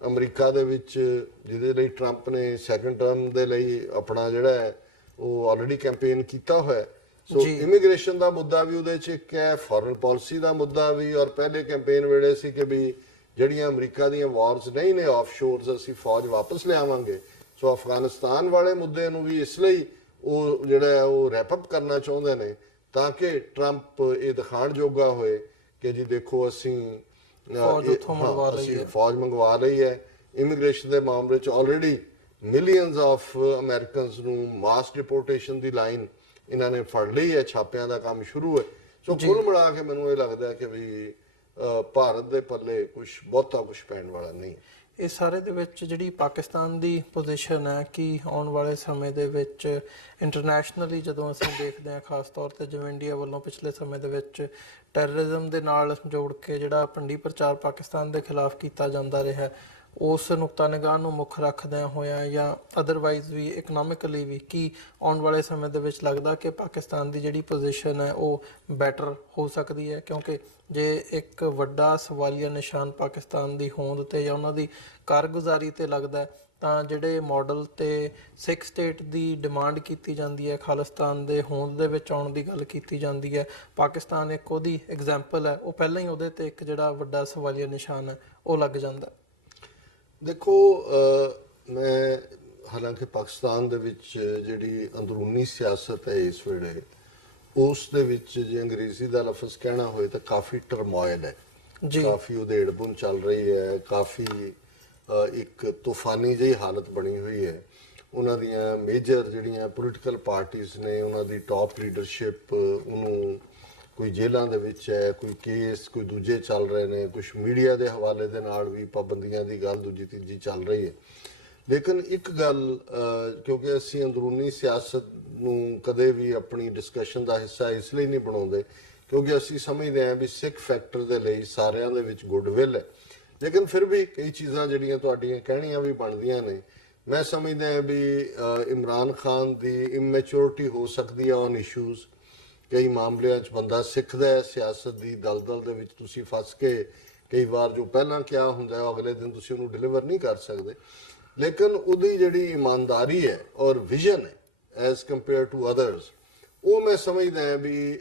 ਅਮਰੀਕਾ ਦੇ ਵਿੱਚ ਜਿਹਦੇ ਲਈ ਟਰੰਪ ਨੇ ਸੈਕੰਡ ਟਰਮ ਦੇ ਲਈ ਆਪਣਾ ਜਿਹੜਾ ਹੈ ਉਹ ਆਲਰੇਡੀ ਕੈਂਪੇਨ ਕੀਤਾ ਹੋਇਆ। ਸੋ ਇਮੀਗ੍ਰੇਸ਼ਨ ਦਾ ਮੁੱਦਾ ਵੀ ਉਹਦੇ 'ਚ ਇੱਕ ਹੈ ਫੋਰਨ ਪਾਲਿਸੀ ਦਾ ਮੁੱਦਾ ਵੀ ਔਰ ਪਹਿਲੇ ਕੈਂਪੇਨ ਵੇਲੇ ਸੀ ਕਿ ਵੀ ਜਿਹੜੀਆਂ ਅਮਰੀਕਾ ਦੀਆਂ ਵਾਰਸ ਨਹੀਂ ਨੇ ਆਫਸ਼ੋਰਸ ਅਸੀਂ ਫੌਜ ਵਾਪਸ ਲਿਆਵਾਂਗੇ। ਸੋ ਅਫਗਾਨਿਸਤਾਨ ਵਾਲੇ ਮੁੱਦੇ ਨੂੰ ਵੀ ਇਸ ਲਈ ਉਹ ਜਿਹੜਾ ਉਹ ਰੈਪ ਅਪ ਕਰਨਾ ਚਾਹੁੰਦੇ ਨੇ ਤਾਂ ਕਿ ਟਰੰਪ ਇਹ ਦਿਖਾਣ ਜੋਗਾ ਹੋਏ ਕਿ ਜੀ ਦੇਖੋ ਅਸੀਂ ਫੌਜ ਮੰਗਵਾ ਲਈ ਹੈ। ਇਮੀਗ੍ਰੇਸ਼ਨ ਦੇ ਮਾਮਲੇ 'ਚ ਆਲਰੇਡੀ ਮਿਲੀਅਨਸ ਆਫ ਅਮਰੀਕਨਸ ਨੂੰ ਮਾਸ ਡਿਪੋਰਟੇਸ਼ਨ ਦੀ ਲਾਈਨ ਇਹਨਾਂ ਨੇ ਫੜ ਲਈ ਹੈ ਛਾਪਿਆਂ ਦਾ ਕੰਮ ਸ਼ੁਰੂ ਹੈ। ਸੋ ਕੁੱਲ ਮਿਲਾ ਕੇ ਮੈਨੂੰ ਇਹ ਲੱਗਦਾ ਕਿ ਵੀ ਭਾਰਤ ਦੇ ਪੱਲੇ ਬਹੁਤਾ ਕੁਝ ਪੈਣ ਵਾਲਾ ਨਹੀਂ। ਇਸ ਸਾਰੇ ਦੇ ਵਿੱਚ ਜਿਹੜੀ ਪਾਕਿਸਤਾਨ ਦੀ ਪੋਜੀਸ਼ਨ ਹੈ ਕਿ ਆਉਣ ਵਾਲੇ ਸਮੇਂ ਦੇ ਵਿੱਚ ਇੰਟਰਨੈਸ਼ਨਲੀ ਜਦੋਂ ਅਸੀਂ ਦੇਖਦੇ ਹਾਂ ਖਾਸ ਤੌਰ ਤੇ ਜਿਵੇਂ ਇੰਡੀਆ ਵੱਲੋਂ ਪਿਛਲੇ ਸਮੇਂ ਦੇ ਵਿੱਚ ਟੈਰਰਿਜ਼ਮ ਦੇ ਨਾਲ ਜੋੜ ਕੇ ਜਿਹੜਾ ਭੰਡੀ ਪ੍ਰਚਾਰ ਪਾਕਿਸਤਾਨ ਦੇ ਖਿਲਾਫ ਕੀਤਾ ਜਾਂਦਾ ਰਿਹਾ ਉਸ ਨੁਕਤਾ ਨਿਗਾਹ ਨੂੰ ਮੁੱਖ ਰੱਖਦਿਆਂ ਹੋਇਆਂ ਜਾਂ ਅਦਰਵਾਈਜ਼ ਵੀ ਇਕਨੋਮਿਕਲੀ ਵੀ ਕੀ ਆਉਣ ਵਾਲੇ ਸਮੇਂ ਦੇ ਵਿੱਚ ਲੱਗਦਾ ਕਿ ਪਾਕਿਸਤਾਨ ਦੀ ਜਿਹੜੀ ਪੋਜੀਸ਼ਨ ਹੈ ਉਹ ਬੈਟਰ ਹੋ ਸਕਦੀ ਹੈ ਕਿਉਂਕਿ ਜੇ ਇੱਕ ਵੱਡਾ ਸਵਾਲੀਆ ਨਿਸ਼ਾਨ ਪਾਕਿਸਤਾਨ ਦੀ ਹੋਂਦ ਤੇ ਜਾਂ ਉਹਨਾਂ ਦੀ ਕਾਰਗੁਜ਼ਾਰੀ ਤੇ ਲੱਗਦਾ ਤਾਂ ਜਿਹੜੇ ਮਾਡਲ ਤੇ ਸਿੱਖ ਸਟੇਟ ਦੀ ਡਿਮਾਂਡ ਕੀਤੀ ਜਾਂਦੀ ਹੈ ਖਾਲਿਸਤਾਨ ਦੇ ਹੋਂਦ ਦੇ ਵਿੱਚ ਆਉਣ ਦੀ ਗੱਲ ਕੀਤੀ ਜਾਂਦੀ ਹੈ ਪਾਕਿਸਤਾਨ ਇੱਕ ਉਹਦੀ ਐਗਜ਼ਾਮਪਲ ਹੈ ਉਹ ਪਹਿਲਾਂ ਹੀ ਉਹਦੇ ਤੇ ਇੱਕ ਜਿਹੜਾ ਵੱਡਾ ਸਵਾਲੀਆ ਨਿਸ਼ਾਨ ਹੈ ਉਹ ਲੱਗ ਜਾਂਦਾ। ਦੇਖੋ ਮੈਂ ਹਾਲਾਂਕਿ ਪਾਕਿਸਤਾਨ ਦੇ ਵਿੱਚ ਜਿਹੜੀ ਅੰਦਰੂਨੀ ਸਿਆਸਤ ਹੈ ਇਸ ਵੇਲੇ ਉਸ ਦੇ ਵਿੱਚ ਜੇ ਅੰਗਰੇਜ਼ੀ ਦਾ ਲਫ਼ਜ਼ ਕਹਿਣਾ ਹੋਏ ਤਾਂ ਕਾਫੀ ਟਰਮੋਇਲ ਹੈ ਜੀ ਕਾਫੀ ਉਧੇੜ-ਬੁਣ ਚੱਲ ਰਹੀ ਹੈ, ਕਾਫੀ ਇੱਕ ਤੂਫਾਨੀ ਜਿਹੀ ਹਾਲਤ ਬਣੀ ਹੋਈ ਹੈ। ਉਹਨਾਂ ਦੀਆਂ ਮੇਜਰ ਜਿਹੜੀਆਂ ਪੋਲੀਟੀਕਲ ਪਾਰਟੀਆਂ ਨੇ, ਉਹਨਾਂ ਦੀ ਟਾਪ ਲੀਡਰਸ਼ਿਪ ਉਹਨੂੰ ਕੋਈ ਜੇਲ੍ਹਾਂ ਦੇ ਵਿੱਚ ਹੈ, ਕੋਈ ਕੇਸ ਕੋਈ ਦੂਜੇ ਚੱਲ ਰਹੇ ਨੇ, ਕੁਝ ਮੀਡੀਆ ਦੇ ਹਵਾਲੇ ਦੇ ਨਾਲ ਵੀ ਪਾਬੰਦੀਆਂ ਦੀ ਗੱਲ ਦੂਜੀ ਤੀਜੀ ਚੱਲ ਰਹੀ ਹੈ। ਲੇਕਿਨ ਇੱਕ ਗੱਲ, ਕਿਉਂਕਿ ਅਸੀਂ ਅੰਦਰੂਨੀ ਸਿਆਸਤ ਨੂੰ ਕਦੇ ਵੀ ਆਪਣੀ ਡਿਸਕਸ਼ਨ ਦਾ ਹਿੱਸਾ ਇਸ ਲਈ ਨਹੀਂ ਬਣਾਉਂਦੇ ਕਿਉਂਕਿ ਅਸੀਂ ਸਮਝਦੇ ਹਾਂ ਵੀ ਸਿੱਖ ਫੈਕਟਰ ਦੇ ਲਈ ਸਾਰਿਆਂ ਦੇ ਵਿੱਚ ਗੁੱਡਵਿਲ ਹੈ, ਲੇਕਿਨ ਫਿਰ ਵੀ ਕਈ ਚੀਜ਼ਾਂ ਜਿਹੜੀਆਂ ਤੁਹਾਡੀਆਂ ਕਹਿਣੀਆਂ ਵੀ ਬਣਦੀਆਂ ਨੇ। ਮੈਂ ਸਮਝਦਾ ਹਾਂ ਵੀ ਇਮਰਾਨ ਖਾਨ ਦੀ ਇਮੈਚੁਰਿਟੀ ਹੋ ਸਕਦੀ ਹੈ ਔਨ ਇਸ਼ੂਜ਼। ਕਈ ਮਾਮਲਿਆਂ 'ਚ ਬੰਦਾ ਸਿੱਖਦਾ ਹੈ, ਸਿਆਸਤ ਦੀ ਦਲਦਲ ਦੇ ਵਿੱਚ ਤੁਸੀਂ ਫਸ ਕੇ ਕਈ ਵਾਰ ਜੋ ਪਹਿਲਾਂ ਕਿਹਾ ਹੁੰਦਾ ਉਹ ਅਗਲੇ ਦਿਨ ਤੁਸੀਂ ਉਹਨੂੰ ਡਿਲੀਵਰ ਨਹੀਂ ਕਰ ਸਕਦੇ, ਲੇਕਿਨ ਉਹਦੀ ਜਿਹੜੀ ਇਮਾਨਦਾਰੀ ਹੈ ਔਰ ਵਿਜ਼ਨ ਹੈ ਐਜ਼ ਕੰਪੇਅਰ ਟੂ ਅਦਰਸ, ਉਹ ਮੈਂ ਸਮਝਦਾ ਹਾਂ ਵੀ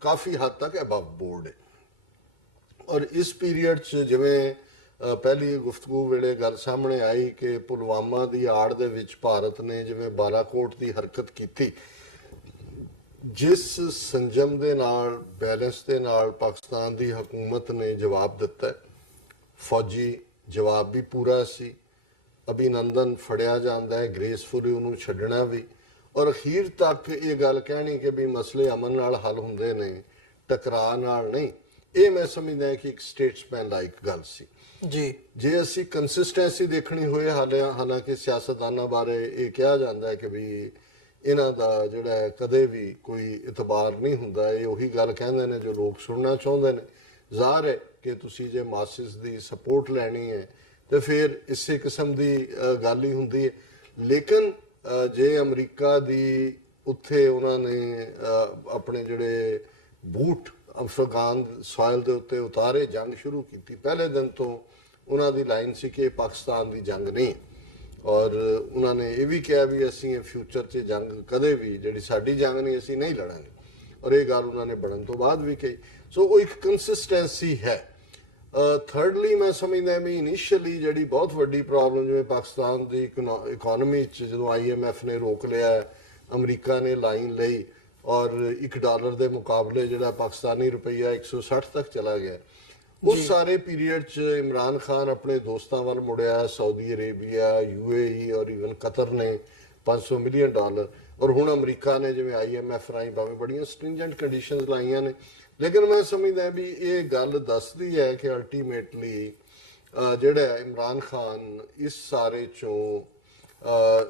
ਕਾਫੀ ਹੱਦ ਤੱਕ ਅਬਵ ਬੋਰਡ ਹੈ। ਔਰ ਇਸ ਪੀਰੀਅਡ 'ਚ ਜਿਵੇਂ ਪਹਿਲੀ ਗੁਫ਼ਤਗੂ ਵੇਲੇ ਗੱਲ ਸਾਹਮਣੇ ਆਈ ਕਿ ਪੁਲਵਾਮਾ ਦੀ ਆੜ ਦੇ ਵਿੱਚ ਭਾਰਤ ਨੇ ਜਿਵੇਂ ਬਾਲਾਕੋਟ ਦੀ ਹਰਕਤ ਕੀਤੀ, ਜਿਸ ਸੰਜਮ ਦੇ ਨਾਲ ਬੈਲੈਂਸ ਦੇ ਨਾਲ ਪਾਕਿਸਤਾਨ ਦੀ ਹਕੂਮਤ ਨੇ ਜਵਾਬ ਦਿੱਤਾ, ਫੌਜੀ ਜਵਾਬ ਵੀ ਪੂਰਾ ਸੀ, ਅਭਿਨੰਦਨ ਫੜਿਆ ਜਾਂਦਾ ਹੈ, ਗ੍ਰੇਸਫੁਲੀ ਉਹਨੂੰ ਛੱਡਣਾ ਵੀ, ਔਰ ਅਖੀਰ ਤੱਕ ਇਹ ਗੱਲ ਕਹਿਣੀ ਕਿ ਵੀ ਮਸਲੇ ਅਮਨ ਨਾਲ ਹੱਲ ਹੁੰਦੇ ਨੇ, ਟਕਰਾਅ ਨਾਲ ਨਹੀਂ, ਇਹ ਮੈਂ ਸਮਝਦਾ ਕਿ ਇੱਕ ਸਟੇਟਸਮੈਨ ਲਾਈਕ ਗੱਲ ਸੀ ਜੀ। ਜੇ ਅਸੀਂ ਕੰਸਿਸਟੈਂਸੀ ਦੇਖਣੀ ਹੋਏ, ਹਾਲਾਂਕਿ ਸਿਆਸਤਦਾਨਾਂ ਬਾਰੇ ਇਹ ਕਿਹਾ ਜਾਂਦਾ ਹੈ ਕਿ ਵੀ ਇਹਨਾਂ ਦਾ ਜਿਹੜਾ ਕਦੇ ਵੀ ਕੋਈ ਇਤਬਾਰ ਨਹੀਂ ਹੁੰਦਾ, ਇਹ ਉਹੀ ਗੱਲ ਕਹਿੰਦੇ ਨੇ ਜੋ ਲੋਕ ਸੁਣਨਾ ਚਾਹੁੰਦੇ ਨੇ। ਜ਼ਾਹਰ ਹੈ ਕਿ ਤੁਸੀਂ ਜੇ ਮਾਸਿਸ ਦੀ ਸਪੋਰਟ ਲੈਣੀ ਹੈ ਤੇ ਫਿਰ ਇਸੇ ਕਿਸਮ ਦੀ ਗੱਲ ਹੀ ਹੁੰਦੀ ਹੈ। ਲੇਕਿਨ ਜੇ ਅਮਰੀਕਾ ਦੀ ਉੱਥੇ ਉਹਨਾਂ ਨੇ ਆਪਣੇ ਜਿਹੜੇ ਬੂਟ ਅਫਗਾਨ ਸੋਇਲ ਦੇ ਉੱਤੇ ਉਤਾਰੇ, ਜੰਗ ਸ਼ੁਰੂ ਕੀਤੀ, ਪਹਿਲੇ ਦਿਨ ਤੋਂ ਉਹਨਾਂ ਦੀ ਲਾਈਨ ਸੀ ਕਿ ਇਹ ਪਾਕਿਸਤਾਨ ਦੀ ਜੰਗ ਨਹੀਂ, ਔਰ ਉਹਨਾਂ ਨੇ ਇਹ ਵੀ ਕਿਹਾ ਵੀ ਅਸੀਂ ਇਹ ਫਿਊਚਰ 'ਚ ਜੰਗ ਕਦੇ ਵੀ ਜਿਹੜੀ ਸਾਡੀ ਜੰਗ ਨਹੀਂ, ਅਸੀਂ ਨਹੀਂ ਲੜਾਂਗੇ, ਔਰ ਇਹ ਗੱਲ ਉਹਨਾਂ ਨੇ ਬਣਨ ਤੋਂ ਬਾਅਦ ਵੀ ਕਹੀ। ਸੋ ਉਹ ਇੱਕ ਕੰਸਿਸਟੈਂਸੀ ਹੈ। ਥਰਡਲੀ ਮੈਂ ਸਮਝਦਾ ਵੀ ਇਨੀਸ਼ੀਅਲੀ ਜਿਹੜੀ ਬਹੁਤ ਵੱਡੀ ਪ੍ਰੋਬਲਮ ਜਿਵੇਂ ਪਾਕਿਸਤਾਨ ਦੀ ਇਕਨੋਮੀ 'ਚ ਜਦੋਂ IMF ਨੇ ਰੋਕ ਲਿਆ, ਅਮਰੀਕਾ ਨੇ ਲਾਈਨ ਲਈ ਔਰ $1 ਦੇ ਮੁਕਾਬਲੇ ਜਿਹੜਾ ਪਾਕਿਸਤਾਨੀ ਰੁਪਈਆ 160 ਤੱਕ ਚਲਾ ਗਿਆ, ਉਸ ਸਾਰੇ ਪੀਰੀਅਡ 'ਚ ਇਮਰਾਨ ਖਾਨ ਆਪਣੇ ਦੋਸਤਾਂ ਵੱਲ ਮੁੜਿਆ, ਸਾਊਦੀ ਅਰੇਬੀਆ, UAE ਔਰ ਇਵਨ ਕਤਰ ਨੇ $500 ਮਿਲੀਅਨ, ਔਰ ਹੁਣ ਅਮਰੀਕਾ ਨੇ ਜਿਵੇਂ IMF ਰਾਹੀਂ ਭਾਵੇਂ ਬੜੀਆਂ ਸਟ੍ਰਿੰਜੈਂਟ ਕੰਡੀਸ਼ਨਸ ਲਾਈਆਂ ਨੇ, ਲੇਕਿਨ ਮੈਂ ਸਮਝਦਾ ਵੀ ਇਹ ਗੱਲ ਦੱਸਦੀ ਹੈ ਕਿ ਅਲਟੀਮੇਟਲੀ ਜਿਹੜਾ ਇਮਰਾਨ ਖਾਨ ਇਸ ਸਾਰੇ 'ਚੋਂ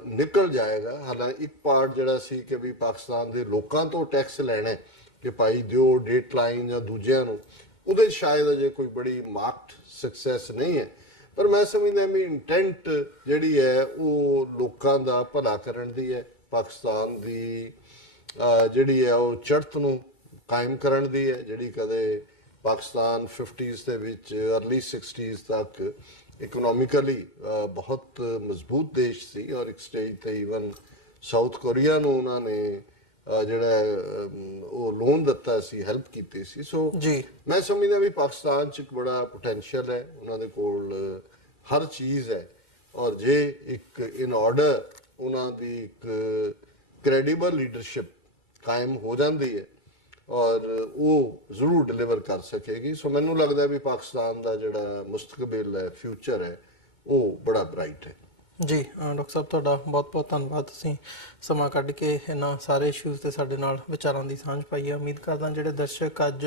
ਨਿਕਲ ਜਾਏਗਾ। ਹਾਲਾਂਕਿ ਇੱਕ ਪਾਰਟ ਜਿਹੜਾ ਸੀ ਕਿ ਵੀ ਪਾਕਿਸਤਾਨ ਦੇ ਲੋਕਾਂ ਤੋਂ ਟੈਕਸ ਲੈਣਾ ਕਿ ਭਾਈ ਦਿਓ ਡੇਟ ਲਾਈਨ ਜਾਂ ਦੂਜਿਆਂ ਨੂੰ, ਉਹਦੇ ਸ਼ਾਇਦ ਅਜੇ ਕੋਈ ਬੜੀ ਮਾਰਕਡ ਸਕਸੈਸ ਨਹੀਂ ਹੈ, ਪਰ ਮੈਂ ਸਮਝਦਾ ਵੀ ਇੰਟੈਂਟ ਜਿਹੜੀ ਹੈ ਉਹ ਲੋਕਾਂ ਦਾ ਭਲਾ ਕਰਨ ਦੀ ਹੈ, ਪਾਕਿਸਤਾਨ ਦੀ ਜਿਹੜੀ ਹੈ ਉਹ ਚੜ੍ਹਤ ਨੂੰ ਕਾਇਮ ਕਰਨ ਦੀ ਹੈ, ਜਿਹੜੀ ਕਦੇ ਪਾਕਿਸਤਾਨ 50s ਦੇ ਵਿੱਚ ਅਰਲੀ 60s ਤੱਕ ਇਕਨੋਮਿਕਲੀ ਬਹੁਤ ਮਜ਼ਬੂਤ ਦੇਸ਼ ਸੀ, ਔਰ ਇੱਕ ਸਟੇਜ ਤੇ ਈਵਨ ਸਾਊਥ ਕੋਰੀਆ ਨੂੰ ਉਹਨਾਂ ਨੇ ਜਿਹੜਾ ਉਹ ਲੋਨ ਦਿੱਤਾ ਸੀ, ਹੈਲਪ ਕੀਤੀ ਸੀ। ਸੋ ਮੈਂ ਸਮਝਦਾ ਵੀ ਪਾਕਿਸਤਾਨ 'ਚ ਇੱਕ ਬੜਾ ਪੋਟੈਂਸ਼ੀਅਲ ਹੈ, ਉਹਨਾਂ ਦੇ ਕੋਲ ਹਰ ਚੀਜ਼ ਹੈ, ਔਰ ਜੇ ਇੱਕ ਇਨ ਆਰਡਰ ਉਹਨਾਂ ਦੀ ਇੱਕ ਕ੍ਰੈਡੀਬਲ ਲੀਡਰਸ਼ਿਪ ਕਾਇਮ ਹੋ ਜਾਂਦੀ ਹੈ ਔਰ ਉਹ ਜ਼ਰੂਰ ਡਿਲੀਵਰ ਕਰ ਸਕੇਗੀ। ਸੋ ਮੈਨੂੰ ਲੱਗਦਾ ਵੀ ਪਾਕਿਸਤਾਨ ਦਾ ਜਿਹੜਾ ਮੁਸਤਕਬਲ ਹੈ, ਫਿਊਚਰ ਹੈ, ਉਹ ਬੜਾ ਬ੍ਰਾਈਟ ਹੈ। ਜੀ ਡਾਕਟਰ ਸਾਹਿਬ, ਤੁਹਾਡਾ ਬਹੁਤ ਬਹੁਤ ਧੰਨਵਾਦ। ਤੁਸੀਂ ਸਮਾਂ ਕੱਢ ਕੇ ਇਹਨਾਂ ਸਾਰੇ ਇਸ਼ੂਜ਼ ਤੇ ਸਾਡੇ ਨਾਲ ਵਿਚਾਰਾਂ ਦੀ ਸਾਂਝ ਪਾਈ ਹੈ। ਉਮੀਦ ਕਰਦਾ ਜਿਹੜੇ ਦਰਸ਼ਕ ਅੱਜ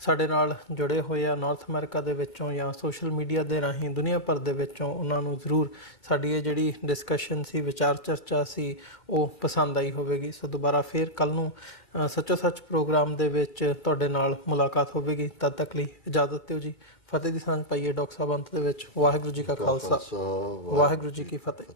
ਸਾਡੇ ਨਾਲ ਜੁੜੇ ਹੋਏ ਆ ਨਾਰਥ ਅਮਰੀਕਾ ਦੇ ਵਿੱਚੋਂ ਜਾਂ ਸੋਸ਼ਲ ਮੀਡੀਆ ਦੇ ਰਾਹੀਂ ਦੁਨੀਆ ਭਰ ਦੇ ਵਿੱਚੋਂ, ਉਹਨਾਂ ਨੂੰ ਜ਼ਰੂਰ ਸਾਡੀ ਇਹ ਜਿਹੜੀ ਡਿਸਕਸ਼ਨ ਸੀ, ਵਿਚਾਰ ਚਰਚਾ ਸੀ, ਉਹ ਪਸੰਦ ਆਈ ਹੋਵੇਗੀ। ਸੋ ਦੁਬਾਰਾ ਫਿਰ ਕੱਲ ਨੂੰ ਸੱਚੋ ਸੱਚ ਪ੍ਰੋਗਰਾਮ ਦੇ ਵਿੱਚ ਤੁਹਾਡੇ ਨਾਲ ਮੁਲਾਕਾਤ ਹੋਵੇਗੀ। ਤਦ ਤੱਕ ਲਈ ਇਜਾਜ਼ਤ ਦਿਓ ਜੀ। ਫਤਿਹ ਦੀ ਸਾਂਝ ਪਾਈਏ ਡਾਕਟਰ ਸਾਹਿਬ ਅੰਤ ਦੇ ਵਿੱਚ। ਵਾਹਿਗੁਰੂ ਜੀ ਕਾ ਖਾਲਸਾ, ਵਾਹਿਗੁਰੂ ਜੀ ਕੀ ਫਤਿਹ।